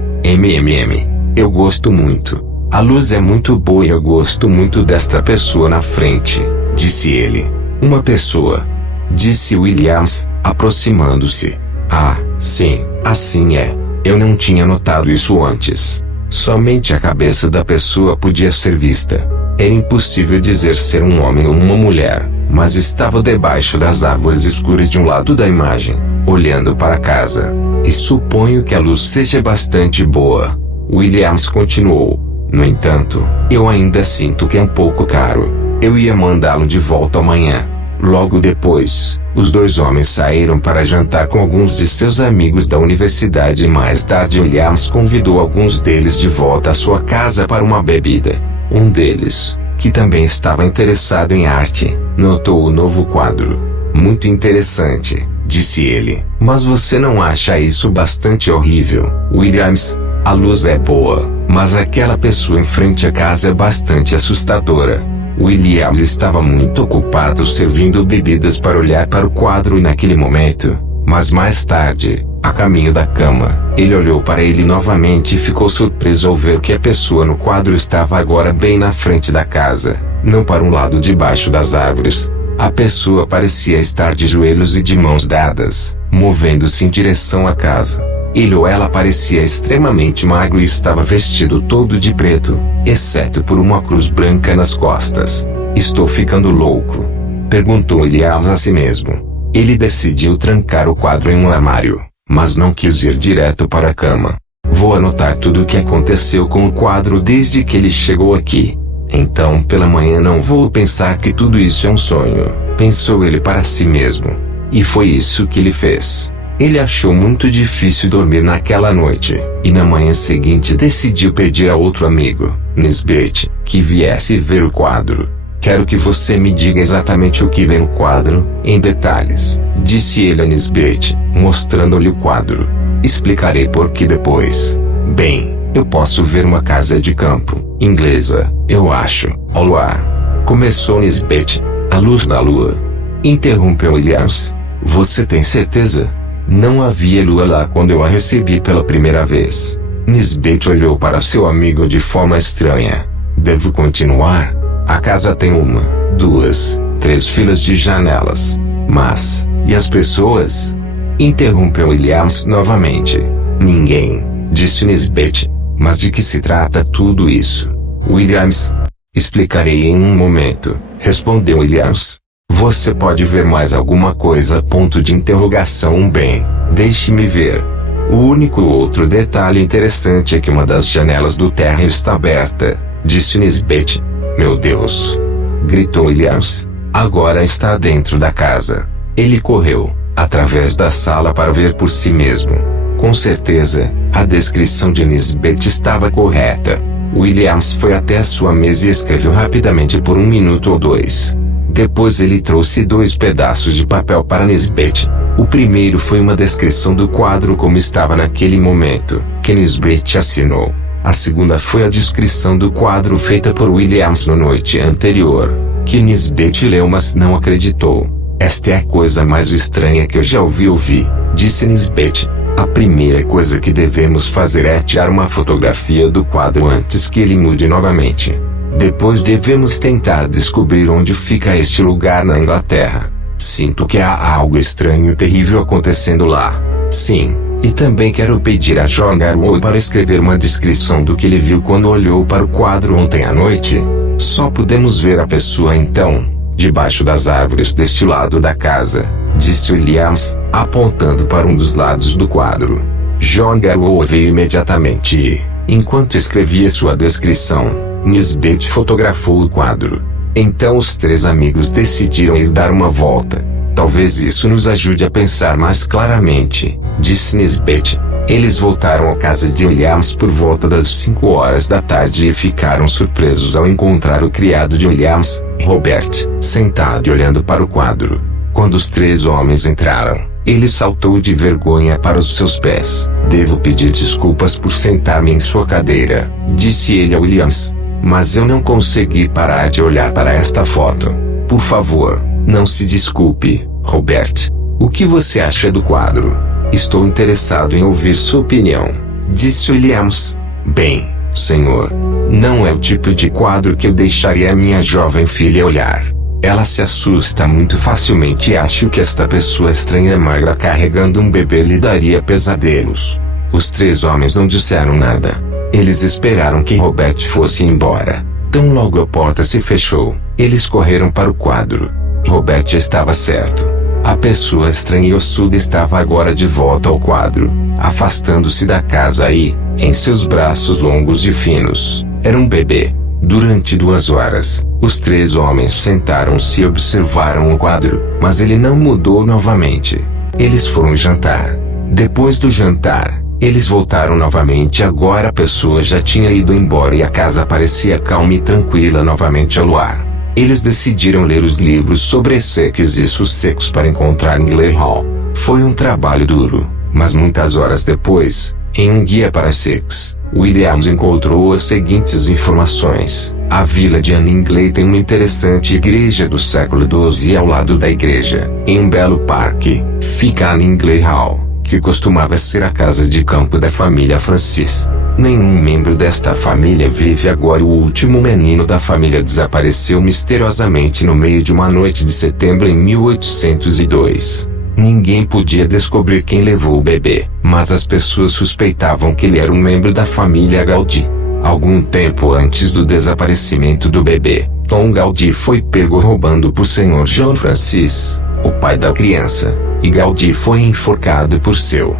eu gosto muito. A luz é muito boa e eu gosto muito desta pessoa na frente, disse ele. Uma pessoa, disse Williams, aproximando-se. Ah, sim, assim é. Eu não tinha notado isso antes. Somente a cabeça da pessoa podia ser vista. Era impossível dizer ser um homem ou uma mulher, mas estava debaixo das árvores escuras de um lado da imagem, olhando para a casa. E suponho que a luz seja bastante boa. Williams continuou. No entanto, eu ainda sinto que é um pouco caro. Eu ia mandá-lo de volta amanhã. Logo depois, os 2 homens saíram para jantar com alguns de seus amigos da universidade e mais tarde Williams convidou alguns deles de volta à sua casa para uma bebida. Um deles, que também estava interessado em arte, notou o novo quadro. Muito interessante, disse ele. Mas você não acha isso bastante horrível, Williams? A luz é boa, mas aquela pessoa em frente à casa é bastante assustadora. Williams estava muito ocupado servindo bebidas para olhar para o quadro naquele momento, mas mais tarde, a caminho da cama, ele olhou para ele novamente e ficou surpreso ao ver que a pessoa no quadro estava agora bem na frente da casa, não para um lado debaixo das árvores. A pessoa parecia estar de joelhos e de mãos dadas, movendo-se em direção à casa. Ele ou ela parecia extremamente magro e estava vestido todo de preto, exceto por uma cruz branca nas costas. Estou ficando louco? Perguntou Williams a si mesmo. Ele decidiu trancar o quadro em um armário, mas não quis ir direto para a cama. Vou anotar tudo o que aconteceu com o quadro desde que ele chegou aqui. Então pela manhã não vou pensar que tudo isso é um sonho, pensou ele para si mesmo. E foi isso que ele fez. Ele achou muito difícil dormir naquela noite, e na manhã seguinte decidiu pedir a outro amigo, Nisbet, que viesse ver o quadro. Quero que você me diga exatamente o que vê no quadro, em detalhes, disse ele a Nisbet, mostrando-lhe o quadro. Explicarei por que depois. Bem, eu posso ver uma casa de campo, inglesa, eu acho, ao luar. Começou Nisbet. A luz da lua. Interrompeu Williams. Você tem certeza? Não havia lua lá quando eu a recebi pela primeira vez. Nisbet olhou para seu amigo de forma estranha. Devo continuar? A casa tem 1, 2, 3 filas de janelas. Mas, e as pessoas? Interrompeu Williams novamente. Ninguém, disse Nisbet. Mas de que se trata tudo isso? Williams? Explicarei em um momento, respondeu Williams. Você pode ver mais alguma coisa? Ponto de interrogação. Bem, deixe-me ver. O único outro detalhe interessante é que uma das janelas do térreo está aberta, disse Nisbet. Meu Deus! Gritou Williams. Agora está dentro da casa. Ele correu, através da sala para ver por si mesmo. Com certeza, a descrição de Nisbet estava correta. Williams foi até a sua mesa e escreveu rapidamente por 1 minuto ou 2. Depois ele trouxe 2 pedaços de papel para Nisbet. O primeiro foi uma descrição do quadro como estava naquele momento, que Nisbet assinou. A segunda foi a descrição do quadro feita por Williams na noite anterior, que Nisbet leu mas não acreditou. Esta é a coisa mais estranha que eu já ouvi, disse Nisbet. A primeira coisa que devemos fazer é tirar uma fotografia do quadro antes que ele mude novamente. Depois devemos tentar descobrir onde fica este lugar na Inglaterra. Sinto que há algo estranho e terrível acontecendo lá. Sim, e também quero pedir a John Garwood para escrever uma descrição do que ele viu quando olhou para o quadro ontem à noite. Só podemos ver a pessoa então, debaixo das árvores deste lado da casa, disse Williams, apontando para um dos lados do quadro. John Garwood veio imediatamente e, enquanto escrevia sua descrição, Nisbet fotografou o quadro. Então os três amigos decidiram ir dar uma volta. Talvez isso nos ajude a pensar mais claramente, disse Nisbet. Eles voltaram à casa de Williams por volta das 5 horas da tarde e ficaram surpresos ao encontrar o criado de Williams, Robert, sentado e olhando para o quadro. Quando os três homens entraram, ele saltou de vergonha para os seus pés. Devo pedir desculpas por sentar-me em sua cadeira, disse ele a Williams. Mas eu não consegui parar de olhar para esta foto. Por favor, não se desculpe, Robert. O que você acha do quadro? Estou interessado em ouvir sua opinião, disse Williams. Bem, senhor, não é o tipo de quadro que eu deixaria a minha jovem filha olhar. Ela se assusta muito facilmente e acho que esta pessoa estranha magra carregando um bebê lhe daria pesadelos. Os três homens não disseram nada. Eles esperaram que Robert fosse embora. Tão logo a porta se fechou, eles correram para o quadro. Robert estava certo. A pessoa estranha e ossuda estava agora de volta ao quadro, afastando-se da casa e, em seus braços longos e finos, era um bebê. Durante 2 horas, os três homens sentaram-se e observaram o quadro, mas ele não mudou novamente. Eles foram jantar. Depois do jantar, eles voltaram novamente. Agora a pessoa já tinha ido embora e a casa parecia calma e tranquila novamente ao luar. Eles decidiram ler os livros sobre Essex e Sussex para encontrar Ingley Hall. Foi um trabalho duro, mas muitas horas depois, em um guia para Essex, Williams encontrou as seguintes informações. A vila de Anningley tem uma interessante igreja do século XII e ao lado da igreja, em um belo parque, fica Anningley Hall, que costumava ser a casa de campo da família Francis. Nenhum membro desta família vive agora. O último menino da família desapareceu misteriosamente no meio de uma noite de setembro em 1802. Ninguém podia descobrir quem levou o bebê, mas as pessoas suspeitavam que ele era um membro da família Gaudy. Algum tempo antes do desaparecimento do bebê, Tom Gaudy foi pego roubando por Sr. John Francis, o pai da criança, e Gaudy foi enforcado por seu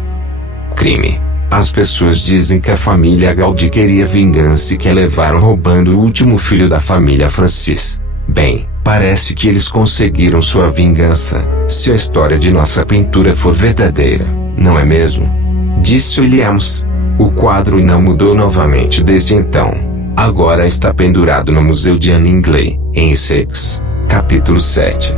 crime. As pessoas dizem que a família Gaudy queria vingança e que a levaram roubando o último filho da família Francis. Bem, parece que eles conseguiram sua vingança, se a história de nossa pintura for verdadeira, não é mesmo? Disse Williams. O quadro não mudou novamente desde então. Agora está pendurado no Museu de Anningley, em Essex. Capítulo 7.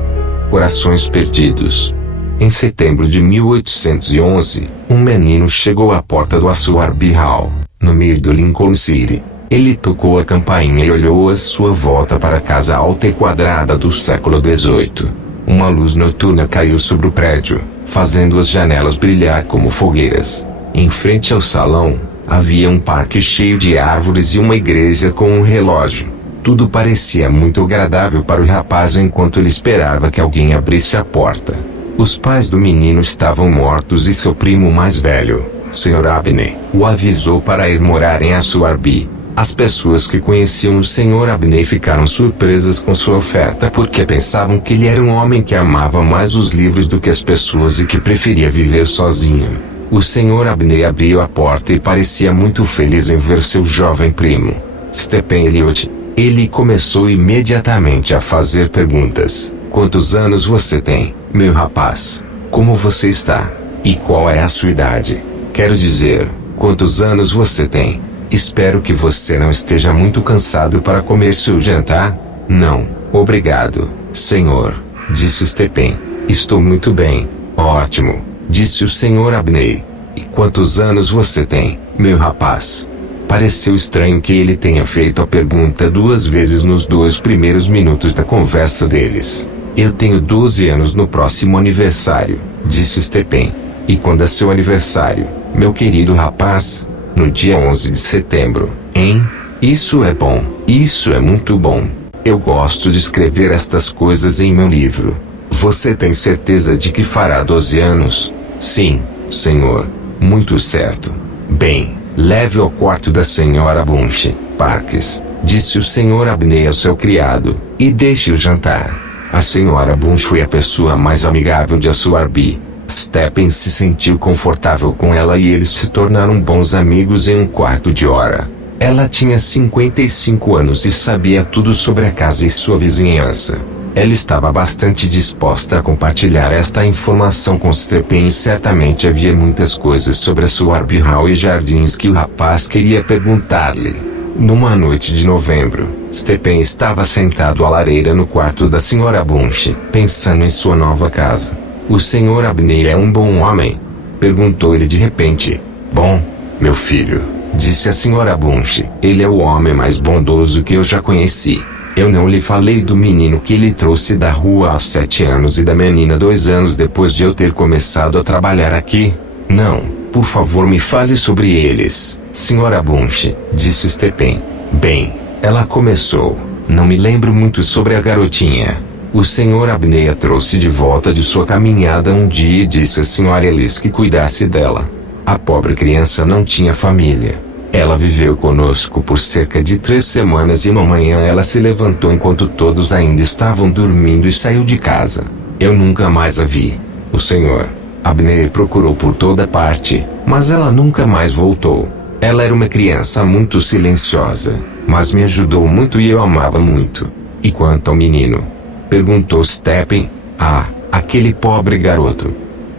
Corações perdidos. Em setembro de 1811, um menino chegou à porta do Aswarby Hall, no meio do Lincoln City. Ele tocou a campainha e olhou à sua volta para a casa alta e quadrada do século XVIII. Uma luz noturna caiu sobre o prédio, fazendo as janelas brilhar como fogueiras. Em frente ao salão, havia um parque cheio de árvores e uma igreja com um relógio. Tudo parecia muito agradável para o rapaz enquanto ele esperava que alguém abrisse a porta. Os pais do menino estavam mortos e seu primo mais velho, Sr. Abney, o avisou para ir morar em Aswarby. As pessoas que conheciam o Sr. Abney ficaram surpresas com sua oferta porque pensavam que ele era um homem que amava mais os livros do que as pessoas e que preferia viver sozinho. O Sr. Abney abriu a porta e parecia muito feliz em ver seu jovem primo, Stephen Elliott. Ele começou imediatamente a fazer perguntas. Quantos anos você tem, meu rapaz? Como você está? E qual é a sua idade? Quero dizer, quantos anos você tem? Espero que você não esteja muito cansado para comer seu jantar? Não, obrigado, senhor, disse Stephen. Estou muito bem. Ótimo, disse o Sr. Abney. E quantos anos você tem, meu rapaz? Pareceu estranho que ele tenha feito a pergunta 2 vezes nos 2 primeiros minutos da conversa deles. Eu tenho 12 anos no próximo aniversário, disse Stephen. E quando é seu aniversário, meu querido rapaz? No dia 11 de setembro, hein? Isso é bom, isso é muito bom. Eu gosto de escrever estas coisas em meu livro. Você tem certeza de que fará 12 anos? Sim, senhor. Muito certo. Bem, leve ao quarto da senhora Bunch, Parks, disse o Sr. Abney ao seu criado, e deixe-o jantar. A senhora Bunch foi a pessoa mais amigável de Aswarby. Stephen se sentiu confortável com ela e eles se tornaram bons amigos em um quarto de hora. Ela tinha 55 anos e sabia tudo sobre a casa e sua vizinhança. Ela estava bastante disposta a compartilhar esta informação com Stephen e certamente havia muitas coisas sobre a Aswarby Hall e Jardins que o rapaz queria perguntar-lhe. Numa noite de novembro, Stephen estava sentado à lareira no quarto da Sra. Bunch, pensando em sua nova casa. O Sr. Abney é um bom homem? Perguntou ele de repente. Bom, meu filho, disse a Sra. Bunch. Ele é o homem mais bondoso que eu já conheci. Eu não lhe falei do menino que ele trouxe da rua aos 7 anos e da menina 2 anos depois de eu ter começado a trabalhar aqui? Não, por favor me fale sobre eles, Sra. Bunch, disse Stephen. Bem, ela começou. Não me lembro muito sobre a garotinha. O Sr. Abney a trouxe de volta de sua caminhada um dia e disse à Sra. Ellis que cuidasse dela. A pobre criança não tinha família. Ela viveu conosco por cerca de 3 semanas e uma manhã ela se levantou enquanto todos ainda estavam dormindo e saiu de casa. Eu nunca mais a vi. O Sr. Abney procurou por toda parte, mas ela nunca mais voltou. Ela era uma criança muito silenciosa, mas me ajudou muito e eu amava muito. E quanto ao menino? Perguntou Stephen. Ah, aquele pobre garoto,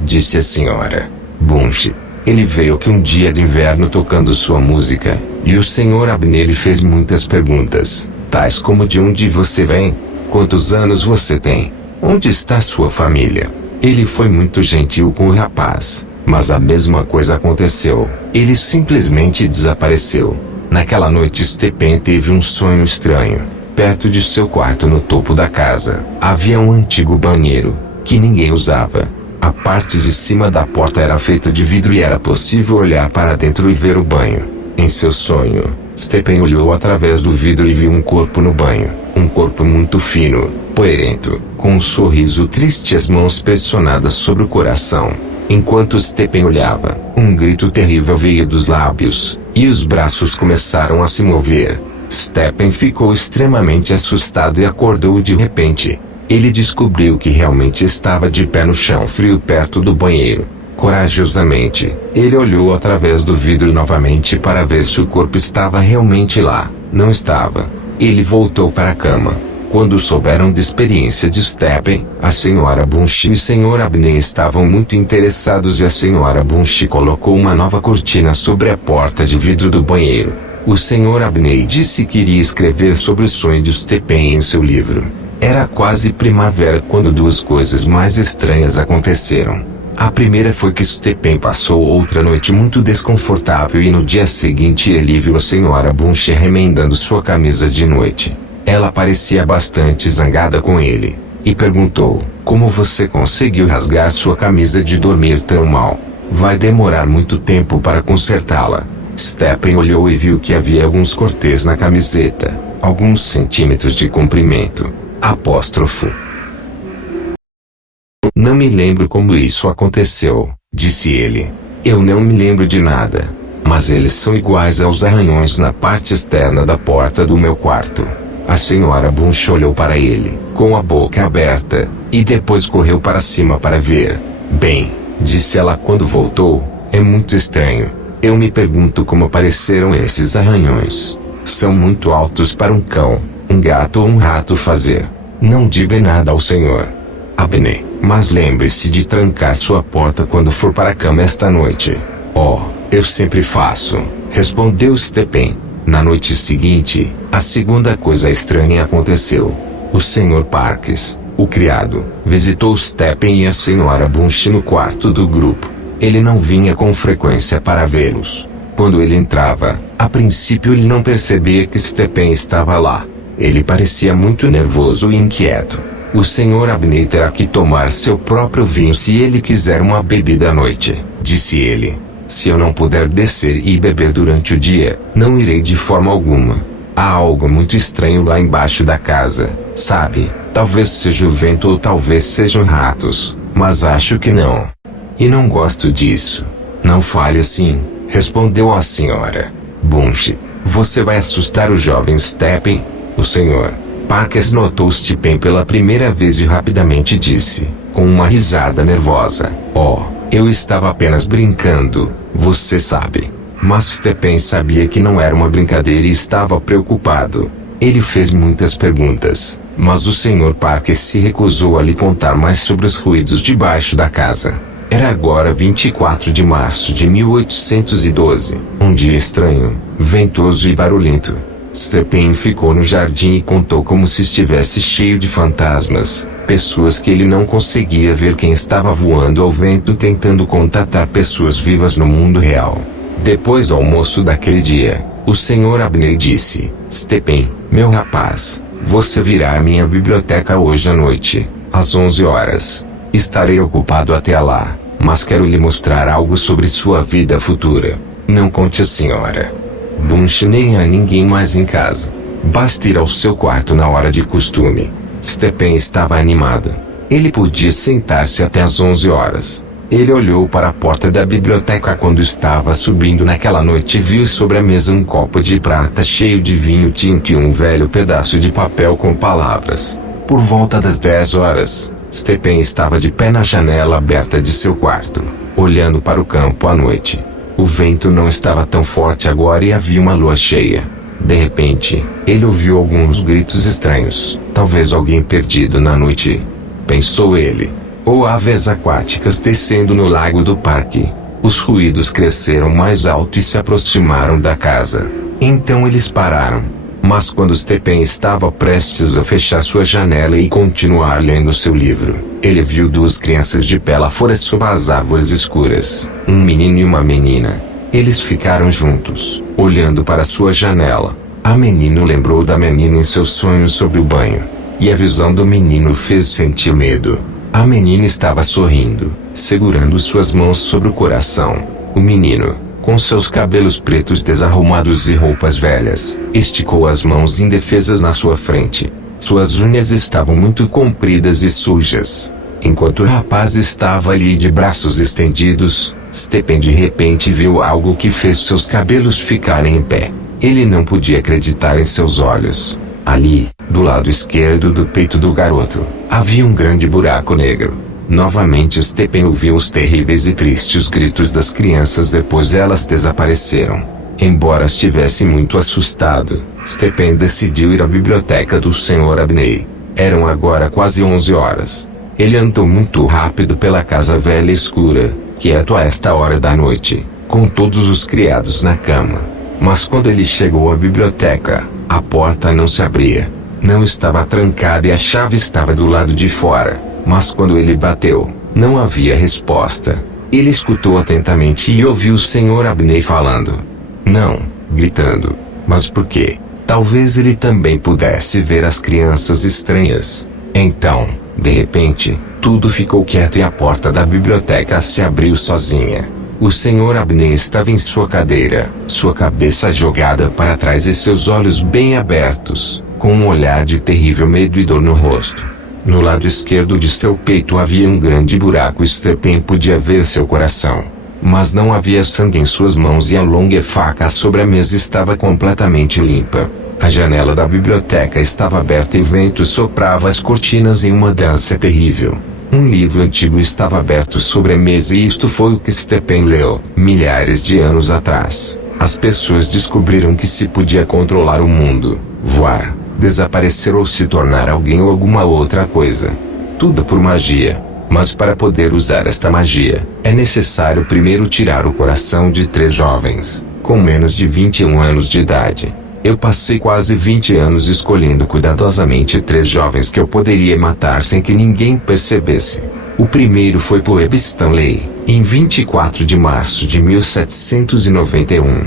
disse a Sra. Bunch. Ele veio aqui um dia de inverno tocando sua música, e o Sr. Abney lhe fez muitas perguntas, tais como de onde você vem, quantos anos você tem, onde está sua família. Ele foi muito gentil com o rapaz, mas a mesma coisa aconteceu, ele simplesmente desapareceu. Naquela noite Stephen teve um sonho estranho. Perto de seu quarto no topo da casa, havia um antigo banheiro, que ninguém usava. A parte de cima da porta era feita de vidro e era possível olhar para dentro e ver o banho. Em seu sonho, Stephen olhou através do vidro e viu um corpo no banho. Um corpo muito fino, poeirento, com um sorriso triste e as mãos pressionadas sobre o coração. Enquanto Stephen olhava, um grito terrível veio dos lábios, e os braços começaram a se mover. Stephen ficou extremamente assustado e acordou de repente. Ele descobriu que realmente estava de pé no chão frio perto do banheiro. Corajosamente, ele olhou através do vidro novamente para ver se o corpo estava realmente lá. Não estava. Ele voltou para a cama. Quando souberam da experiência de Stephen, a Sra. Bunch e o Sr. Abney estavam muito interessados e a Sra. Bunch colocou uma nova cortina sobre a porta de vidro do banheiro. O Sr. Abney disse que iria escrever sobre o sonho de Stephen em seu livro. Era quase primavera quando 2 coisas mais estranhas aconteceram. A primeira foi que Stephen passou outra noite muito desconfortável e no dia seguinte ele viu a Sra. Bunch remendando sua camisa de noite. Ela parecia bastante zangada com ele, e perguntou, como você conseguiu rasgar sua camisa de dormir tão mal? Vai demorar muito tempo para consertá-la. Stephen olhou e viu que havia alguns cortes na camiseta, alguns centímetros de comprimento. Apóstrofo. Não me lembro como isso aconteceu, disse ele. Eu não me lembro de nada. Mas eles são iguais aos arranhões na parte externa da porta do meu quarto. A Sra. Bunch olhou para ele, com a boca aberta, e depois correu para cima para ver. Bem, disse ela quando voltou, é muito estranho. Eu me pergunto como apareceram esses arranhões. São muito altos para um cão, um gato ou um rato fazer. Não diga nada ao Sr. Abney, mas lembre-se de trancar sua porta quando for para a cama esta noite. Oh, eu sempre faço, respondeu Stephen. Na noite seguinte, a segunda coisa estranha aconteceu. O Sr. Parks, O criado visitou Stephen e a senhora Bunch no quarto do grupo. Ele não vinha com frequência para vê-los. Quando ele entrava, a princípio ele não percebia que Stephen estava lá. Ele parecia muito nervoso e inquieto. O Sr. Abney terá que tomar seu próprio vinho se ele quiser uma bebida à noite, disse ele. Se eu não puder descer e beber durante o dia, não irei de forma alguma. Há algo muito estranho lá embaixo da casa, sabe? Talvez seja o vento ou talvez sejam ratos, mas acho que não. E não gosto disso. Não fale assim, respondeu a senhora Bunch. Você vai assustar o jovem Stephen? O Sr. Parkes notou Stephen pela primeira vez e rapidamente disse, com uma risada nervosa: "Oh, eu estava apenas brincando, você sabe." Mas Stephen sabia que não era uma brincadeira e estava preocupado. Ele fez muitas perguntas, mas o Sr. Parkes se recusou a lhe contar mais sobre os ruídos debaixo da casa. Era agora 24 de março de 1812, um dia estranho, ventoso e barulhento. Stephen ficou no jardim e contou como se estivesse cheio de fantasmas, pessoas que ele não conseguia ver, quem estava voando ao vento tentando contatar pessoas vivas no mundo real. Depois do almoço daquele dia, o Sr. Abney disse: "Stephen, meu rapaz, você virá à minha biblioteca hoje à noite, às 11 horas. Estarei ocupado até lá, mas quero lhe mostrar algo sobre sua vida futura. Não conte à senhora Bunch nem a ninguém mais em casa. Basta ir ao seu quarto na hora de costume." Stephen estava animado. Ele podia sentar-se até às 11 horas. Ele olhou para a porta da biblioteca quando estava subindo naquela noite e viu sobre a mesa um copo de prata cheio de vinho tinto e um velho pedaço de papel com palavras. Por volta das 10 horas, Stephen estava de pé na janela aberta de seu quarto, olhando para o campo à noite. O vento não estava tão forte agora e havia uma lua cheia. De repente, ele ouviu alguns gritos estranhos. Talvez alguém perdido na noite, pensou ele. Ou aves aquáticas descendo no lago do parque. Os ruídos cresceram mais alto e se aproximaram da casa. Então eles pararam. Mas quando Stephen estava prestes a fechar sua janela e continuar lendo seu livro, ele viu duas crianças de pé lá fora sob as árvores escuras, um menino e uma menina. Eles ficaram juntos, olhando para sua janela. A menina lembrou da menina em seus sonhos sobre o banho, e a visão do menino fez sentir medo. A menina estava sorrindo, segurando suas mãos sobre o coração. O menino, com seus cabelos pretos desarrumados e roupas velhas, esticou as mãos indefesas na sua frente. Suas unhas estavam muito compridas e sujas. Enquanto o rapaz estava ali de braços estendidos, Stephen de repente viu algo que fez seus cabelos ficarem em pé. Ele não podia acreditar em seus olhos. Ali, do lado esquerdo do peito do garoto, havia um grande buraco negro. Novamente Stephen ouviu os terríveis e tristes gritos das crianças, depois elas desapareceram. Embora estivesse muito assustado, Stephen decidiu ir à biblioteca do Sr. Abney. Eram agora quase 11 horas. Ele andou muito rápido pela casa velha e escura, quieto a esta hora da noite, com todos os criados na cama. Mas quando ele chegou à biblioteca, a porta não se abria. Não estava trancada e a chave estava do lado de fora. Mas quando ele bateu, não havia resposta. Ele escutou atentamente e ouviu o Sr. Abney falando. Não, gritando. Mas por quê? Talvez ele também pudesse ver as crianças estranhas. Então, de repente, tudo ficou quieto e a porta da biblioteca se abriu sozinha. O Sr. Abney estava em sua cadeira, sua cabeça jogada para trás e seus olhos bem abertos, com um olhar de terrível medo e dor no rosto. No lado esquerdo de seu peito havia um grande buraco e Stephen podia ver seu coração. Mas não havia sangue em suas mãos e a longa faca sobre a mesa estava completamente limpa. A janela da biblioteca estava aberta e o vento soprava as cortinas em uma dança terrível. Um livro antigo estava aberto sobre a mesa e isto foi o que Stephen leu. Milhares de anos atrás, as pessoas descobriram que se podia controlar o mundo, voar, desaparecer ou se tornar alguém ou alguma outra coisa. Tudo por magia. Mas para poder usar esta magia, é necessário primeiro tirar o coração de 3 jovens, com menos de 21 anos de idade. Eu passei quase 20 anos escolhendo cuidadosamente 3 jovens que eu poderia matar sem que ninguém percebesse. O primeiro foi Poeb Stanley, em 24 de março de 1791.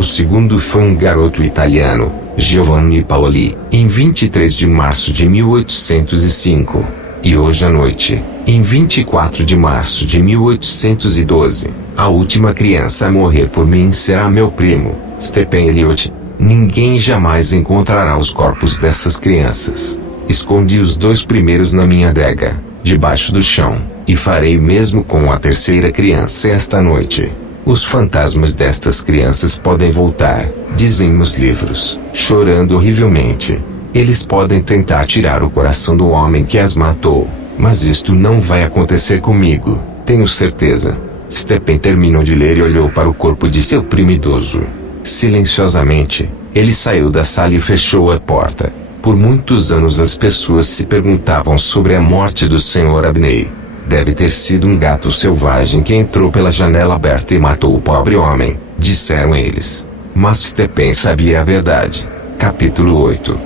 O segundo foi um garoto italiano, Giovanni Paoli, em 23 de março de 1805. E hoje à noite, em 24 de março de 1812, a última criança a morrer por mim será meu primo, Stephen Elliott. Ninguém jamais encontrará os corpos dessas crianças. Escondi os 2 primeiros na minha adega, debaixo do chão, e farei o mesmo com a terceira criança esta noite. Os fantasmas destas crianças podem voltar, dizem nos livros, chorando horrivelmente. Eles podem tentar tirar o coração do homem que as matou, mas isto não vai acontecer comigo, tenho certeza. Stephen terminou de ler e olhou para o corpo de seu primo idoso. Silenciosamente, ele saiu da sala e fechou a porta. Por muitos anos as pessoas se perguntavam sobre a morte do Sr. Abney. Deve ter sido um gato selvagem que entrou pela janela aberta e matou o pobre homem, disseram eles. Mas Stephen sabia a verdade. Capítulo 8.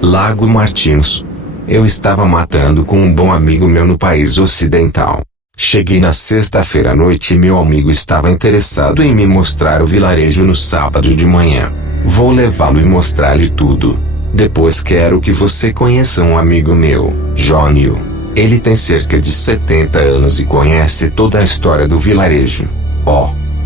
Lago Martins. Eu estava matando com um bom amigo meu no país ocidental. Cheguei na sexta-feira à noite e meu amigo estava interessado em me mostrar o vilarejo no sábado de manhã. Vou levá-lo e mostrar-lhe tudo. Depois quero que você conheça um amigo meu, Jônio. Ele tem cerca de 70 anos e conhece toda a história do vilarejo.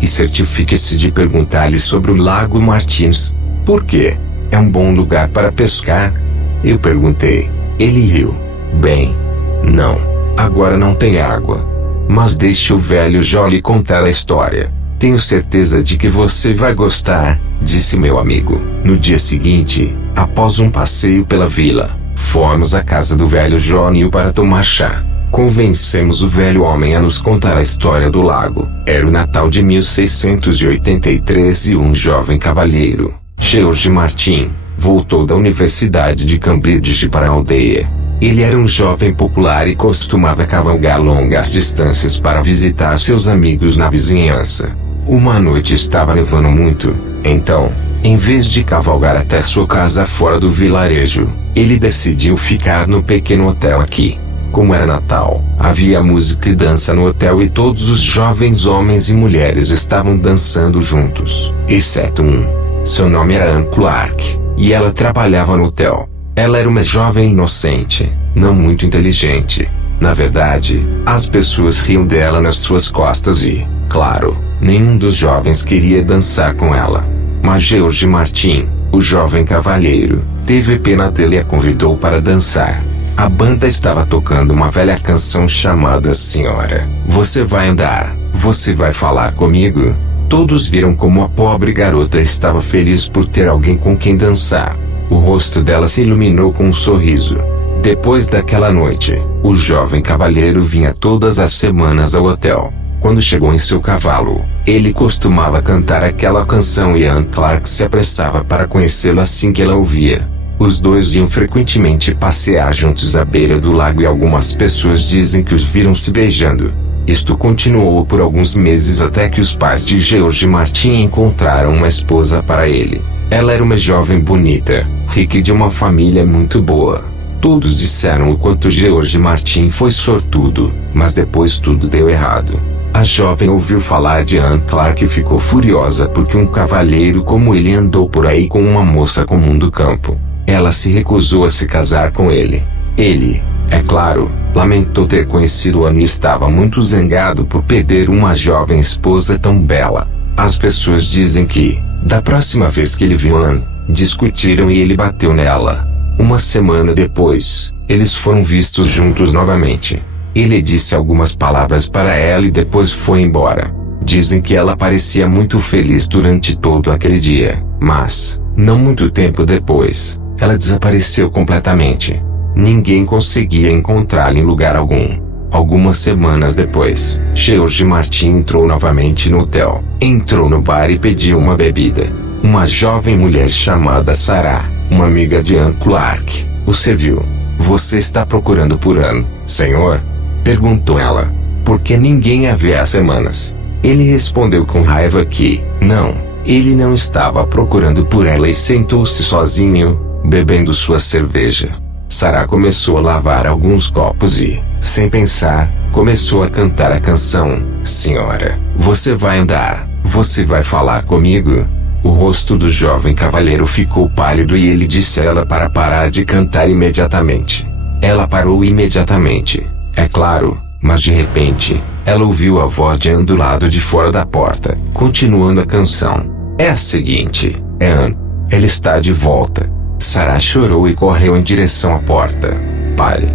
E certifique-se de perguntar-lhe sobre o Lago Martins. Por quê? É um bom lugar para pescar? Eu perguntei. Ele riu. Bem, não. Agora não tem água. Mas deixe o velho Jolly contar a história. Tenho certeza de que você vai gostar, disse meu amigo. No dia seguinte, após um passeio pela vila, fomos à casa do velho Jônio para tomar chá. Convencemos o velho homem a nos contar a história do lago. Era o Natal de 1683 e um jovem cavalheiro, George Martin, voltou da Universidade de Cambridge para a aldeia. Ele era um jovem popular e costumava cavalgar longas distâncias para visitar seus amigos na vizinhança. Uma noite estava nevando muito, então, em vez de cavalgar até sua casa fora do vilarejo, ele decidiu ficar no pequeno hotel aqui. Como era Natal, havia música e dança no hotel e todos os jovens homens e mulheres estavam dançando juntos, exceto um. Seu nome era Anne Clark, e ela trabalhava no hotel. Ela era uma jovem inocente, não muito inteligente. Na verdade, as pessoas riam dela nas suas costas e, claro, nenhum dos jovens queria dançar com ela. Mas George Martin, o jovem cavalheiro, teve pena dele e a convidou para dançar. A banda estava tocando uma velha canção chamada Senhora, você vai andar, você vai falar comigo? Todos viram como a pobre garota estava feliz por ter alguém com quem dançar. O rosto dela se iluminou com um sorriso. Depois daquela noite, o jovem cavalheiro vinha todas as semanas ao hotel. Quando chegou em seu cavalo, ele costumava cantar aquela canção e Anne Clark se apressava para conhecê-lo assim que ela ouvia. Os dois iam frequentemente passear juntos à beira do lago e algumas pessoas dizem que os viram se beijando. Isto continuou por alguns meses até que os pais de George Martin encontraram uma esposa para ele. Ela era uma jovem bonita, rica e de uma família muito boa. Todos disseram o quanto George Martin foi sortudo, mas depois tudo deu errado. A jovem ouviu falar de Anne Clark e ficou furiosa porque um cavalheiro como ele andou por aí com uma moça comum do campo. Ela se recusou a se casar com ele. Ele, é claro, lamentou ter conhecido Anne e estava muito zangado por perder uma jovem esposa tão bela. As pessoas dizem que, da próxima vez que ele viu Anne, discutiram e ele bateu nela. Uma semana depois, eles foram vistos juntos novamente. Ele disse algumas palavras para ela e depois foi embora. Dizem que ela parecia muito feliz durante todo aquele dia, mas, não muito tempo depois, ela desapareceu completamente. Ninguém conseguia encontrá-la em lugar algum. Algumas semanas depois, George Martin entrou novamente no hotel. Entrou no bar e pediu uma bebida. Uma jovem mulher chamada Sarah, uma amiga de Anne Clark, o serviu. Você está procurando por Anne, senhor? Perguntou ela. Porque ninguém a vê há semanas. Ele respondeu com raiva que, não, Ele não estava procurando por ela e sentou-se sozinho, bebendo sua cerveja. Sarah começou a lavar alguns copos e, sem pensar, começou a cantar a canção: Senhora, você vai andar, você vai falar comigo? O rosto do jovem cavalheiro ficou pálido e ele disse a ela para parar de cantar imediatamente. Ela parou imediatamente, é claro, mas de repente, ela ouviu a voz de Anne do lado de fora da porta, continuando a canção. É a seguinte, é Anne. Ela está de volta. Sarah chorou e correu em direção à porta. Pare!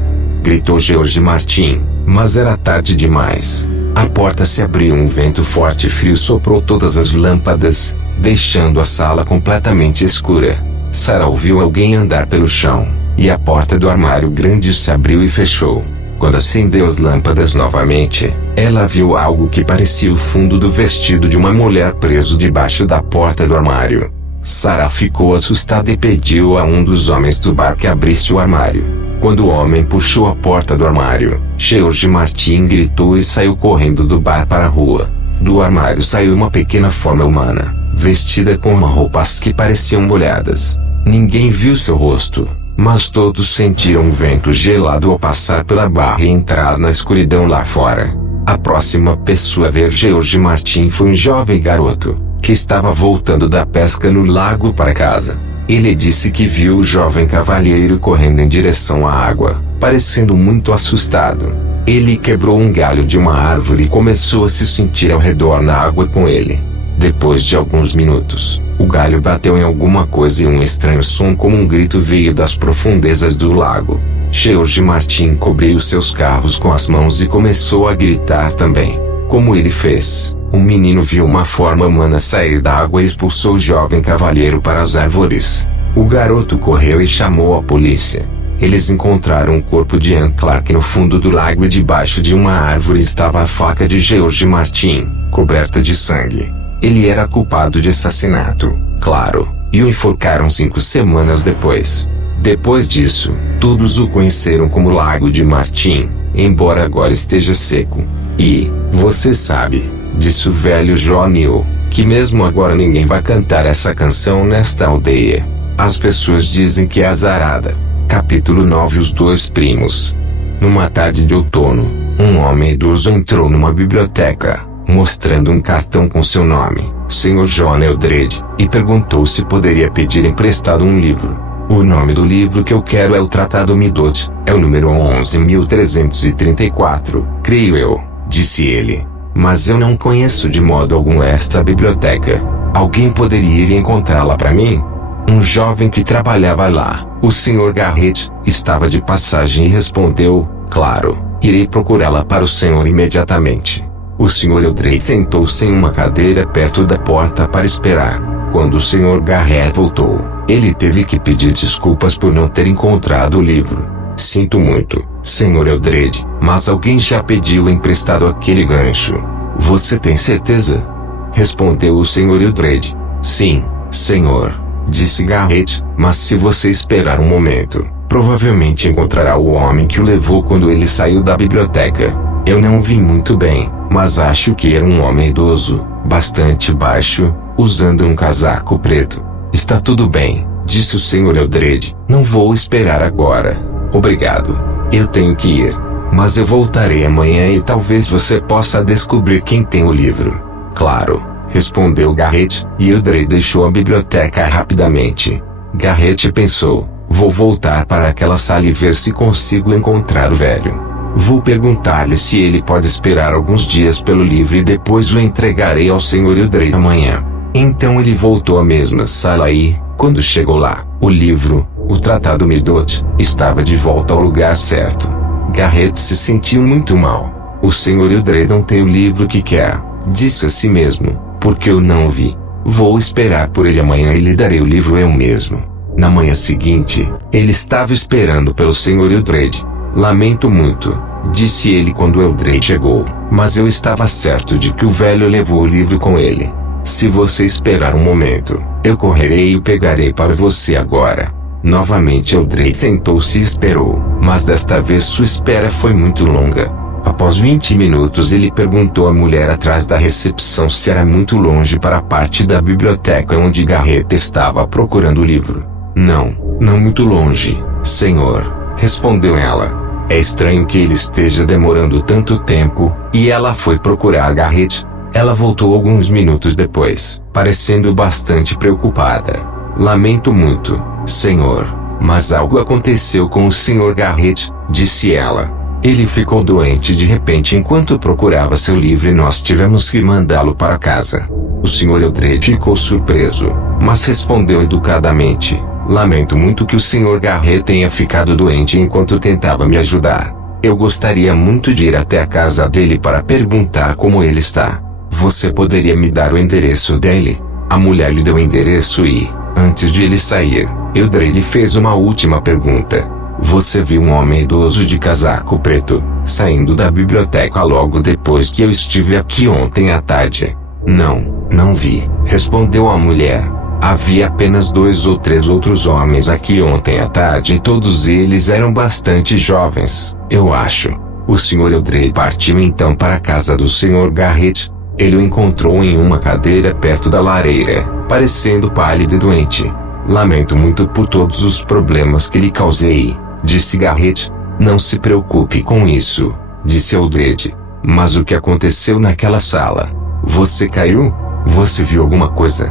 Gritou George Martin, mas era tarde demais. A porta se abriu, um vento forte e frio soprou todas as lâmpadas, deixando a sala completamente escura. Sarah ouviu alguém andar pelo chão, e a porta do armário grande se abriu e fechou. Quando acendeu as lâmpadas novamente, ela viu algo que parecia o fundo do vestido de uma mulher preso debaixo da porta do armário. Sarah ficou assustada e pediu a um dos homens do bar que abrisse o armário. Quando o homem puxou a porta do armário, George Martin gritou e saiu correndo do bar para a rua. Do armário saiu uma pequena forma humana, vestida com roupas que pareciam molhadas. Ninguém viu seu rosto, mas todos sentiram um vento gelado ao passar pela barra e entrar na escuridão lá fora. A próxima pessoa a ver George Martin foi um jovem garoto, que estava voltando da pesca no lago para casa. Ele disse que viu o jovem cavalheiro correndo em direção à água, parecendo muito assustado. Ele quebrou um galho de uma árvore e começou a se sentir ao redor na água com ele. Depois de alguns minutos, o galho bateu em alguma coisa e um estranho som como um grito veio das profundezas do lago. George Martin cobriu seus carros com as mãos e começou a gritar também. Como ele fez, um menino viu uma forma humana sair da água e expulsou o jovem cavalheiro para as árvores. O garoto correu e chamou a polícia. Eles encontraram o corpo de Anne Clark no fundo do lago e debaixo de uma árvore estava a faca de George Martin, coberta de sangue. Ele era culpado de assassinato, claro, e o enforcaram 5 semanas depois. Depois disso, todos o conheceram como Lago de Martin, embora agora esteja seco. E, você sabe, disse o velho John Neal, que mesmo agora ninguém vai cantar essa canção nesta aldeia. As pessoas dizem que é azarada. Capítulo 9. Os dois primos. Numa tarde de outono, um homem idoso entrou numa biblioteca, mostrando um cartão com seu nome, Sr. John Eldred, e perguntou se poderia pedir emprestado um livro. O nome do livro que eu quero é o Tratado Midot, é o número 11.334, creio eu, disse ele. Mas eu não conheço de modo algum esta biblioteca. Alguém poderia ir encontrá-la para mim? Um jovem que trabalhava lá, o Sr. Garrett, estava de passagem e respondeu: claro, irei procurá-la para o senhor imediatamente. O Sr. Eldred sentou-se em uma cadeira perto da porta para esperar. Quando o Sr. Garrett voltou, ele teve que pedir desculpas por não ter encontrado o livro. Sinto muito, Sr. Eldred, mas alguém já pediu emprestado aquele gancho. Você tem certeza? Respondeu o Sr. Eldred. Sim, senhor, disse Garrett, mas se você esperar um momento, provavelmente encontrará o homem que o levou quando ele saiu da biblioteca. Eu não vi muito bem, mas acho que era um homem idoso, bastante baixo, usando um casaco preto. Está tudo bem, disse o Sr. Eldred. Não vou esperar agora. Obrigado. Eu tenho que ir. Mas eu voltarei amanhã e talvez você possa descobrir quem tem o livro. Claro, respondeu Garrett, e Eldred deixou a biblioteca rapidamente. Garrett pensou: vou voltar para aquela sala e ver se consigo encontrar o velho. Vou perguntar-lhe se ele pode esperar alguns dias pelo livro e depois o entregarei ao Sr. Eldred amanhã. Então ele voltou à mesma sala e, quando chegou lá, o livro, o Tratado Midot, estava de volta ao lugar certo. Garrett se sentiu muito mal. O Sr. Eldred não tem o livro que quer, disse a si mesmo, porque eu não o vi. Vou esperar por ele amanhã e lhe darei o livro eu mesmo. Na manhã seguinte, ele estava esperando pelo Sr. Eldred. Lamento muito, disse ele quando Eldred chegou, mas eu estava certo de que o velho levou o livro com ele. Se você esperar um momento, eu correrei e o pegarei para você agora. Novamente Eldred sentou-se e esperou, mas desta vez sua espera foi muito longa. Após 20 minutos ele perguntou à mulher atrás da recepção se era muito longe para a parte da biblioteca onde Garrett estava procurando o livro. Não muito longe, senhor, respondeu ela. É estranho que ele esteja demorando tanto tempo, e ela foi procurar Garrett. Ela voltou alguns minutos depois, parecendo bastante preocupada. Lamento muito, senhor, mas algo aconteceu com o Sr. Garrett, disse ela. Ele ficou doente de repente enquanto procurava seu livro e nós tivemos que mandá-lo para casa. O Sr. Eldred ficou surpreso, mas respondeu educadamente. Lamento muito que o Sr. Garrett tenha ficado doente enquanto tentava me ajudar. Eu gostaria muito de ir até a casa dele para perguntar como ele está. Você poderia me dar o endereço dele? A mulher lhe deu o endereço e, antes de ele sair, Eldred lhe fez uma última pergunta. Você viu um homem idoso de casaco preto, saindo da biblioteca logo depois que eu estive aqui ontem à tarde? Não vi, respondeu a mulher. Havia apenas 2 ou 3 outros homens aqui ontem à tarde e todos eles eram bastante jovens, eu acho. O Sr. Eldred partiu então para a casa do Sr. Garrett. Ele o encontrou em uma cadeira perto da lareira, parecendo pálido e doente. Lamento muito por todos os problemas que lhe causei, disse Garrett. Não se preocupe com isso, disse Eldred. Mas o que aconteceu naquela sala? Você caiu? Você viu alguma coisa?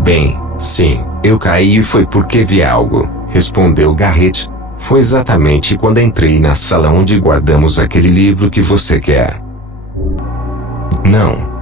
Bem, sim, eu caí e foi porque vi algo, respondeu Garrett. Foi exatamente quando entrei na sala onde guardamos aquele livro que você quer.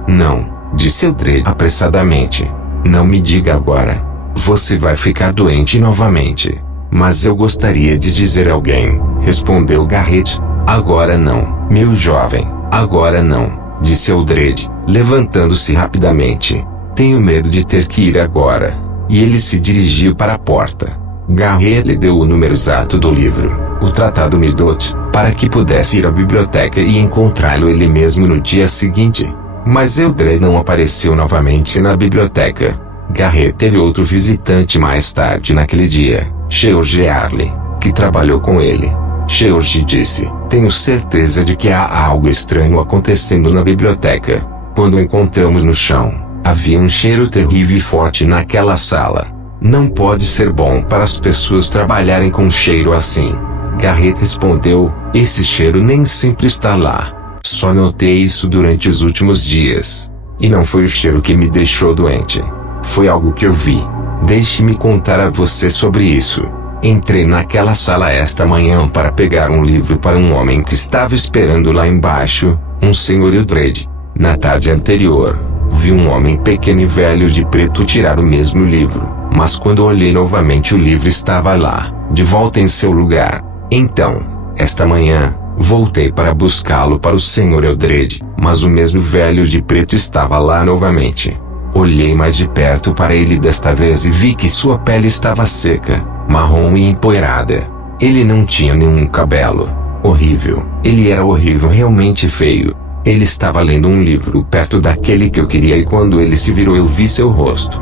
Não, disse Eldred apressadamente. Não me diga agora. Você vai ficar doente novamente. Mas eu gostaria de dizer a alguém, respondeu Garrett. Agora não, meu jovem, agora não, disse Eldred, levantando-se rapidamente. Tenho medo de ter que ir agora. E ele se dirigiu para a porta. Garrett lhe deu o número exato do livro, o Tratado Midot, para que pudesse ir à biblioteca e encontrá-lo ele mesmo no dia seguinte. Mas Eldred não apareceu novamente na biblioteca. Garrett teve outro visitante mais tarde naquele dia, George Arley, que trabalhou com ele. George disse, tenho certeza de que há algo estranho acontecendo na biblioteca. Quando o encontramos no chão, havia um cheiro terrível e forte naquela sala. Não pode ser bom para as pessoas trabalharem com um cheiro assim. Garrett respondeu, esse cheiro nem sempre está lá. Só notei isso durante os últimos dias. E não foi o cheiro que me deixou doente. Foi algo que eu vi. Deixe-me contar a você sobre isso. Entrei naquela sala esta manhã para pegar um livro para um homem que estava esperando lá embaixo, um Sr. Eldred. Na tarde anterior, vi um homem pequeno e velho de preto tirar o mesmo livro, mas quando olhei novamente o livro estava lá, de volta em seu lugar. Então, esta manhã, voltei para buscá-lo para o Sr. Eldred, mas o mesmo velho de preto estava lá novamente. Olhei mais de perto para ele desta vez e vi que sua pele estava seca, marrom e empoeirada. Ele não tinha nenhum cabelo. Horrível. Ele era horrível, realmente feio. Ele estava lendo um livro perto daquele que eu queria e quando ele se virou eu vi seu rosto.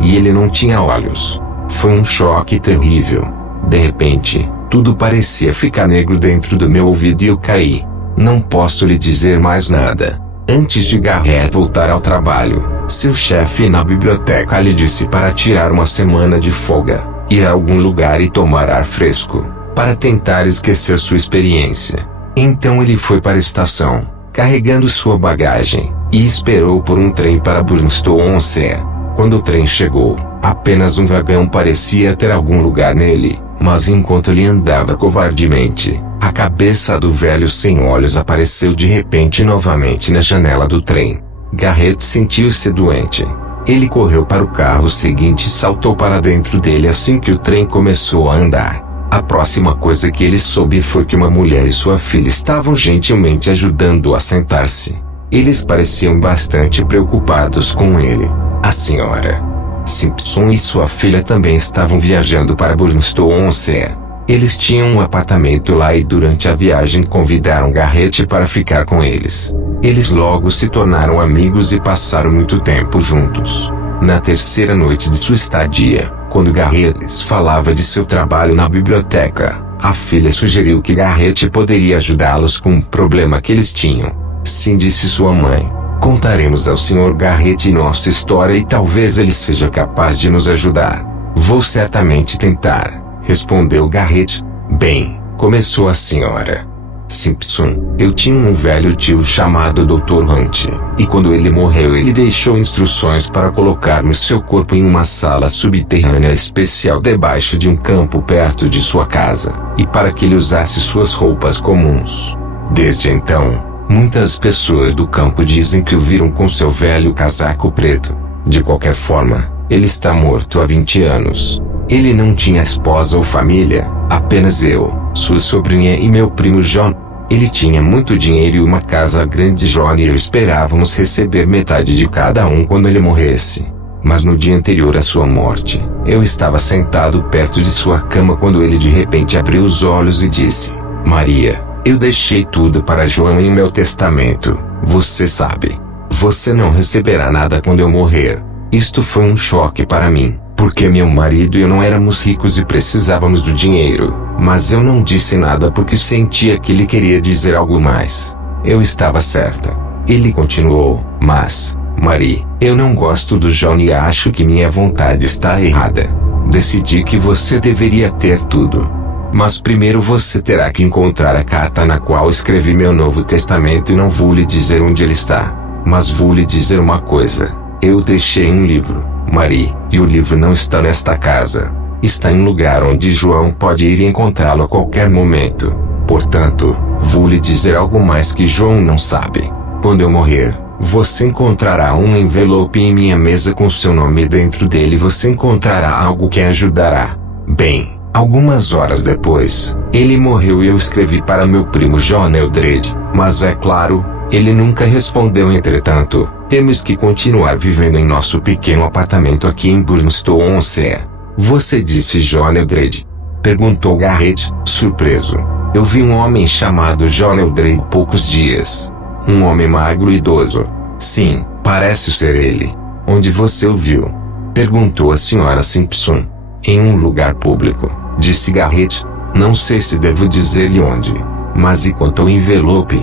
E ele não tinha olhos. Foi um choque terrível. De repente, tudo parecia ficar negro dentro do meu ouvido e eu caí. Não posso lhe dizer mais nada. Antes de Garrett voltar ao trabalho, seu chefe na biblioteca lhe disse para tirar uma semana de folga, ir a algum lugar e tomar ar fresco, para tentar esquecer sua experiência. Então ele foi para a estação, carregando sua bagagem, e esperou por um trem para Brunstone-on-Sea. Quando o trem chegou, apenas um vagão parecia ter algum lugar nele, mas enquanto ele andava covardemente, a cabeça do velho sem olhos apareceu de repente novamente na janela do trem. Garrett sentiu-se doente. Ele correu para o carro seguinte e saltou para dentro dele assim que o trem começou a andar. A próxima coisa que ele soube foi que uma mulher e sua filha estavam gentilmente ajudando-o a sentar-se. Eles pareciam bastante preocupados com ele. A senhora Simpson e sua filha também estavam viajando para Brunstone-on-Sea. Eles tinham um apartamento lá e durante a viagem convidaram Garrett para ficar com eles. Eles logo se tornaram amigos e passaram muito tempo juntos. Na terceira noite de sua estadia, quando Garrett lhes falava de seu trabalho na biblioteca, A filha sugeriu que Garrett poderia ajudá-los com um problema que eles tinham. Sim, disse sua mãe. Contaremos ao Sr. Garrett nossa história e talvez ele seja capaz de nos ajudar. Vou certamente tentar, respondeu Garrett. Bem, começou a senhora Simpson. Eu tinha um velho tio chamado Dr. Hunt, e quando ele morreu ele deixou instruções para colocarmos seu corpo em uma sala subterrânea especial debaixo de um campo perto de sua casa, e para que ele usasse suas roupas comuns. Desde então, muitas pessoas do campo dizem que o viram com seu velho casaco preto. De qualquer forma, ele está morto há 20 anos. Ele não tinha esposa ou família, apenas eu, sua sobrinha e meu primo John. Ele tinha muito dinheiro e uma casa grande. John e eu esperávamos receber metade de cada um quando ele morresse. Mas no dia anterior à sua morte, eu estava sentado perto de sua cama quando ele de repente abriu os olhos e disse: Maria, eu deixei tudo para João em meu testamento. Você sabe. Você não receberá nada quando eu morrer. Isto foi um choque para mim, porque meu marido e eu não éramos ricos e precisávamos do dinheiro, mas eu não disse nada porque sentia que ele queria dizer algo mais. Eu estava certa. Ele continuou: mas, Marie, eu não gosto do John e acho que minha vontade está errada. Decidi que você deveria ter tudo. Mas primeiro você terá que encontrar a carta na qual escrevi meu Novo Testamento e não vou lhe dizer onde ele está. Mas vou lhe dizer uma coisa. Eu deixei um livro, Marie, e o livro não está nesta casa. Está em um lugar onde João pode ir e encontrá-lo a qualquer momento. Portanto, vou lhe dizer algo mais que João não sabe. Quando eu morrer, você encontrará um envelope em minha mesa com seu nome dentro dele e você encontrará algo que ajudará. Bem, algumas horas depois, ele morreu e eu escrevi para meu primo John Eldred, mas é claro, ele nunca respondeu. Entretanto, temos que continuar vivendo em nosso pequeno apartamento aqui em Burnstone-on-Sea. Você disse John Eldred? Perguntou Garrett, surpreso. Eu vi um homem chamado John Eldred há poucos dias. Um homem magro e idoso. Sim, parece ser ele. Onde você o viu? Perguntou a senhora Simpson. Em um lugar público, disse Garrett. Não sei se devo dizer-lhe onde. Mas e quanto ao envelope?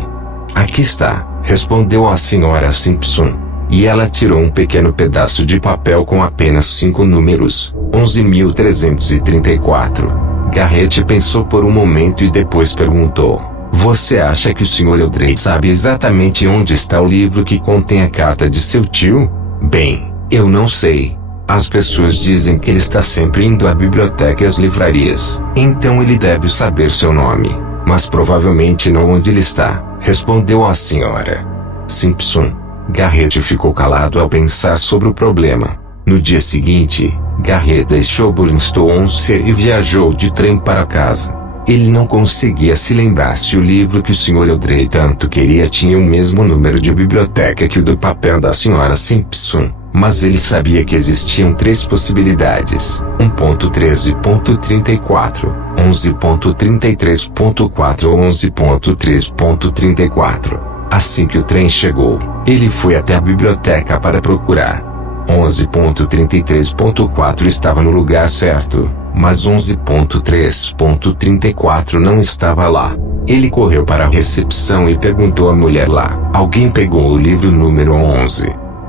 Aqui está, respondeu a senhora Simpson. E ela tirou um pequeno pedaço de papel com apenas 5 números. 11.334. Garrett pensou por um momento e depois perguntou: Você acha que o Sr. Eldred sabe exatamente onde está o livro que contém a carta de seu tio? Bem, eu não sei. As pessoas dizem que ele está sempre indo à biblioteca e às livrarias. Então ele deve saber seu nome. Mas provavelmente não onde ele está, respondeu a senhora Simpson. Garrett ficou calado ao pensar sobre o problema. No dia seguinte, Garrett deixou Burnstone-on-Sea e viajou de trem para casa. Ele não conseguia se lembrar se o livro que o Sr. Eldred tanto queria tinha o mesmo número de biblioteca que o do papel da senhora Simpson, mas ele sabia que existiam 3 possibilidades: 1.13.34, 11.33.4 ou 11.3.34. Assim que o trem chegou, ele foi até a biblioteca para procurar. 11.33.4 estava no lugar certo, mas 11.3.34 não estava lá. Ele correu para a recepção e perguntou à mulher lá: Alguém pegou o livro número 11?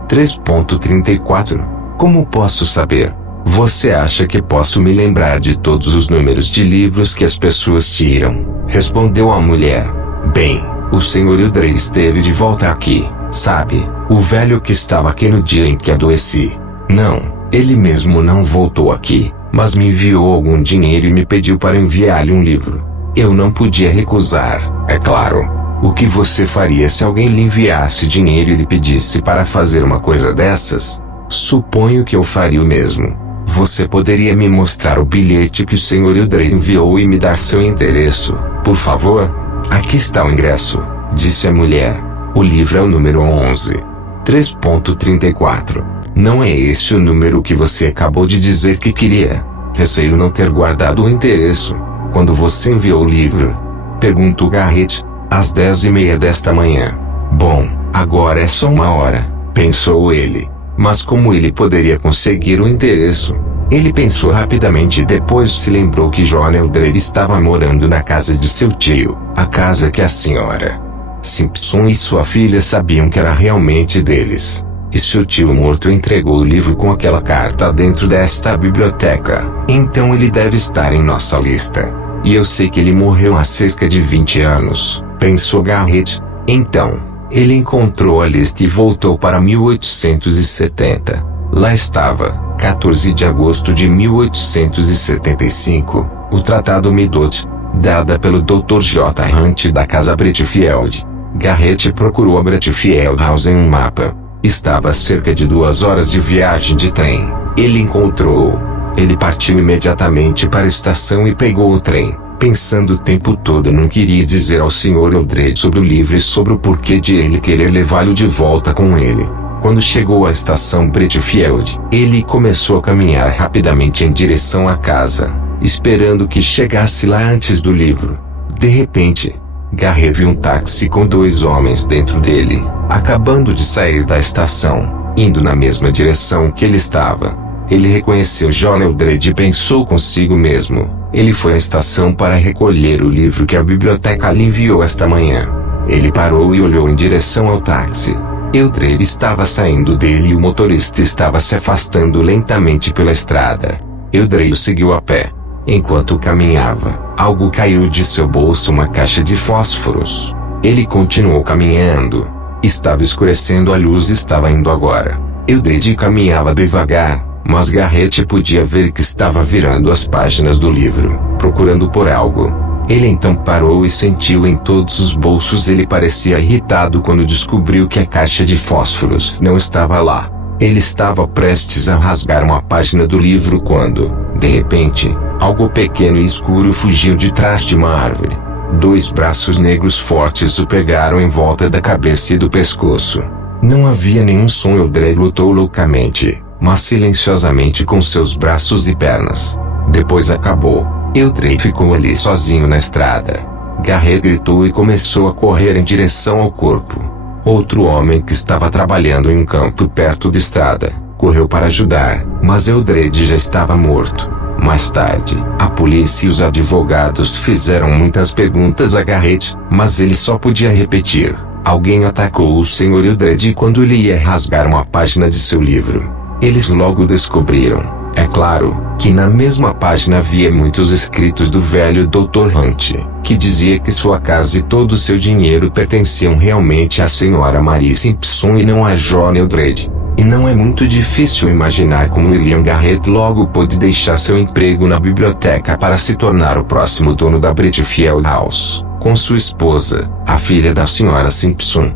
3.34? Como posso saber? Você acha que posso me lembrar de todos os números de livros que as pessoas tiram? Respondeu a mulher. Bem, o Sr. Eldred esteve de volta aqui, sabe? O velho que estava aqui no dia em que adoeci. Não, ele mesmo não voltou aqui, mas me enviou algum dinheiro e me pediu para enviar-lhe um livro. Eu não podia recusar, é claro. O que você faria se alguém lhe enviasse dinheiro e lhe pedisse para fazer uma coisa dessas? Suponho que eu faria o mesmo. Você poderia me mostrar o bilhete que o Sr. Eldred enviou e me dar seu endereço, por favor? Aqui está o ingresso, disse a mulher. O livro é o número 11. 3.34. Não é esse o número que você acabou de dizer que queria? Receio não ter guardado o endereço. Quando você enviou o livro? Perguntou Garrett. Às 10:30 desta manhã. Bom, agora é só 1 hora, pensou ele. Mas como ele poderia conseguir o endereço? Ele pensou rapidamente e depois se lembrou que John Eldred estava morando na casa de seu tio, a casa que a senhora Simpson e sua filha sabiam que era realmente deles. E seu tio morto entregou o livro com aquela carta dentro desta biblioteca. Então ele deve estar em nossa lista. E eu sei que ele morreu há cerca de 20 anos, pensou Garrett. Então, ele encontrou a lista e voltou para 1870. Lá estava, 14 de agosto de 1875, o Tratado Midot, dada pelo Dr. J. Hunt da Casa Bretfield. Garrett procurou a Bretfield House em um mapa. Estava a cerca de 2 horas de viagem de trem. Ele encontrou. Ele partiu imediatamente para a estação e pegou o trem, pensando o tempo todo não queria dizer ao Sr. Eldred sobre o livro e sobre o porquê de ele querer levá-lo de volta com ele. Quando chegou à estação Bretfield, ele começou a caminhar rapidamente em direção à casa, esperando que chegasse lá antes do livro. De repente, Garrett viu um táxi com 2 homens dentro dele, acabando de sair da estação, indo na mesma direção que ele estava. Ele reconheceu John Eldred e pensou consigo mesmo. Ele foi à estação para recolher o livro que a biblioteca lhe enviou esta manhã. Ele parou e olhou em direção ao táxi. Eldred estava saindo dele e o motorista estava se afastando lentamente pela estrada. Eldred seguiu a pé. Enquanto caminhava, algo caiu de seu bolso, uma caixa de fósforos. Ele continuou caminhando. Estava escurecendo, a luz estava indo agora. Eldred caminhava devagar, mas Garrett podia ver que estava virando as páginas do livro, procurando por algo. Ele então parou e sentiu em todos os bolsos. Ele parecia irritado quando descobriu que a caixa de fósforos não estava lá. Ele estava prestes a rasgar uma página do livro quando, de repente, algo pequeno e escuro fugiu de trás de uma árvore. 2 braços negros fortes o pegaram em volta da cabeça e do pescoço. Não havia nenhum som. Eldred lutou loucamente, mas silenciosamente com seus braços e pernas. Depois acabou. Eldred ficou ali sozinho na estrada. Garrett gritou e começou a correr em direção ao corpo. Outro homem que estava trabalhando em um campo perto da estrada, correu para ajudar, mas Eldred já estava morto. Mais tarde, a polícia e os advogados fizeram muitas perguntas a Garrett, mas ele só podia repetir: alguém atacou o Sr. Eldred quando ele ia rasgar uma página de seu livro. Eles logo descobriram, é claro, que na mesma página havia muitos escritos do velho Dr. Hunt, que dizia que sua casa e todo o seu dinheiro pertenciam realmente à Sra. Mary Simpson e não a John Eldred. E não é muito difícil imaginar como William Garrett logo pôde deixar seu emprego na biblioteca para se tornar o próximo dono da Bretfield House, com sua esposa, a filha da Sra. Simpson.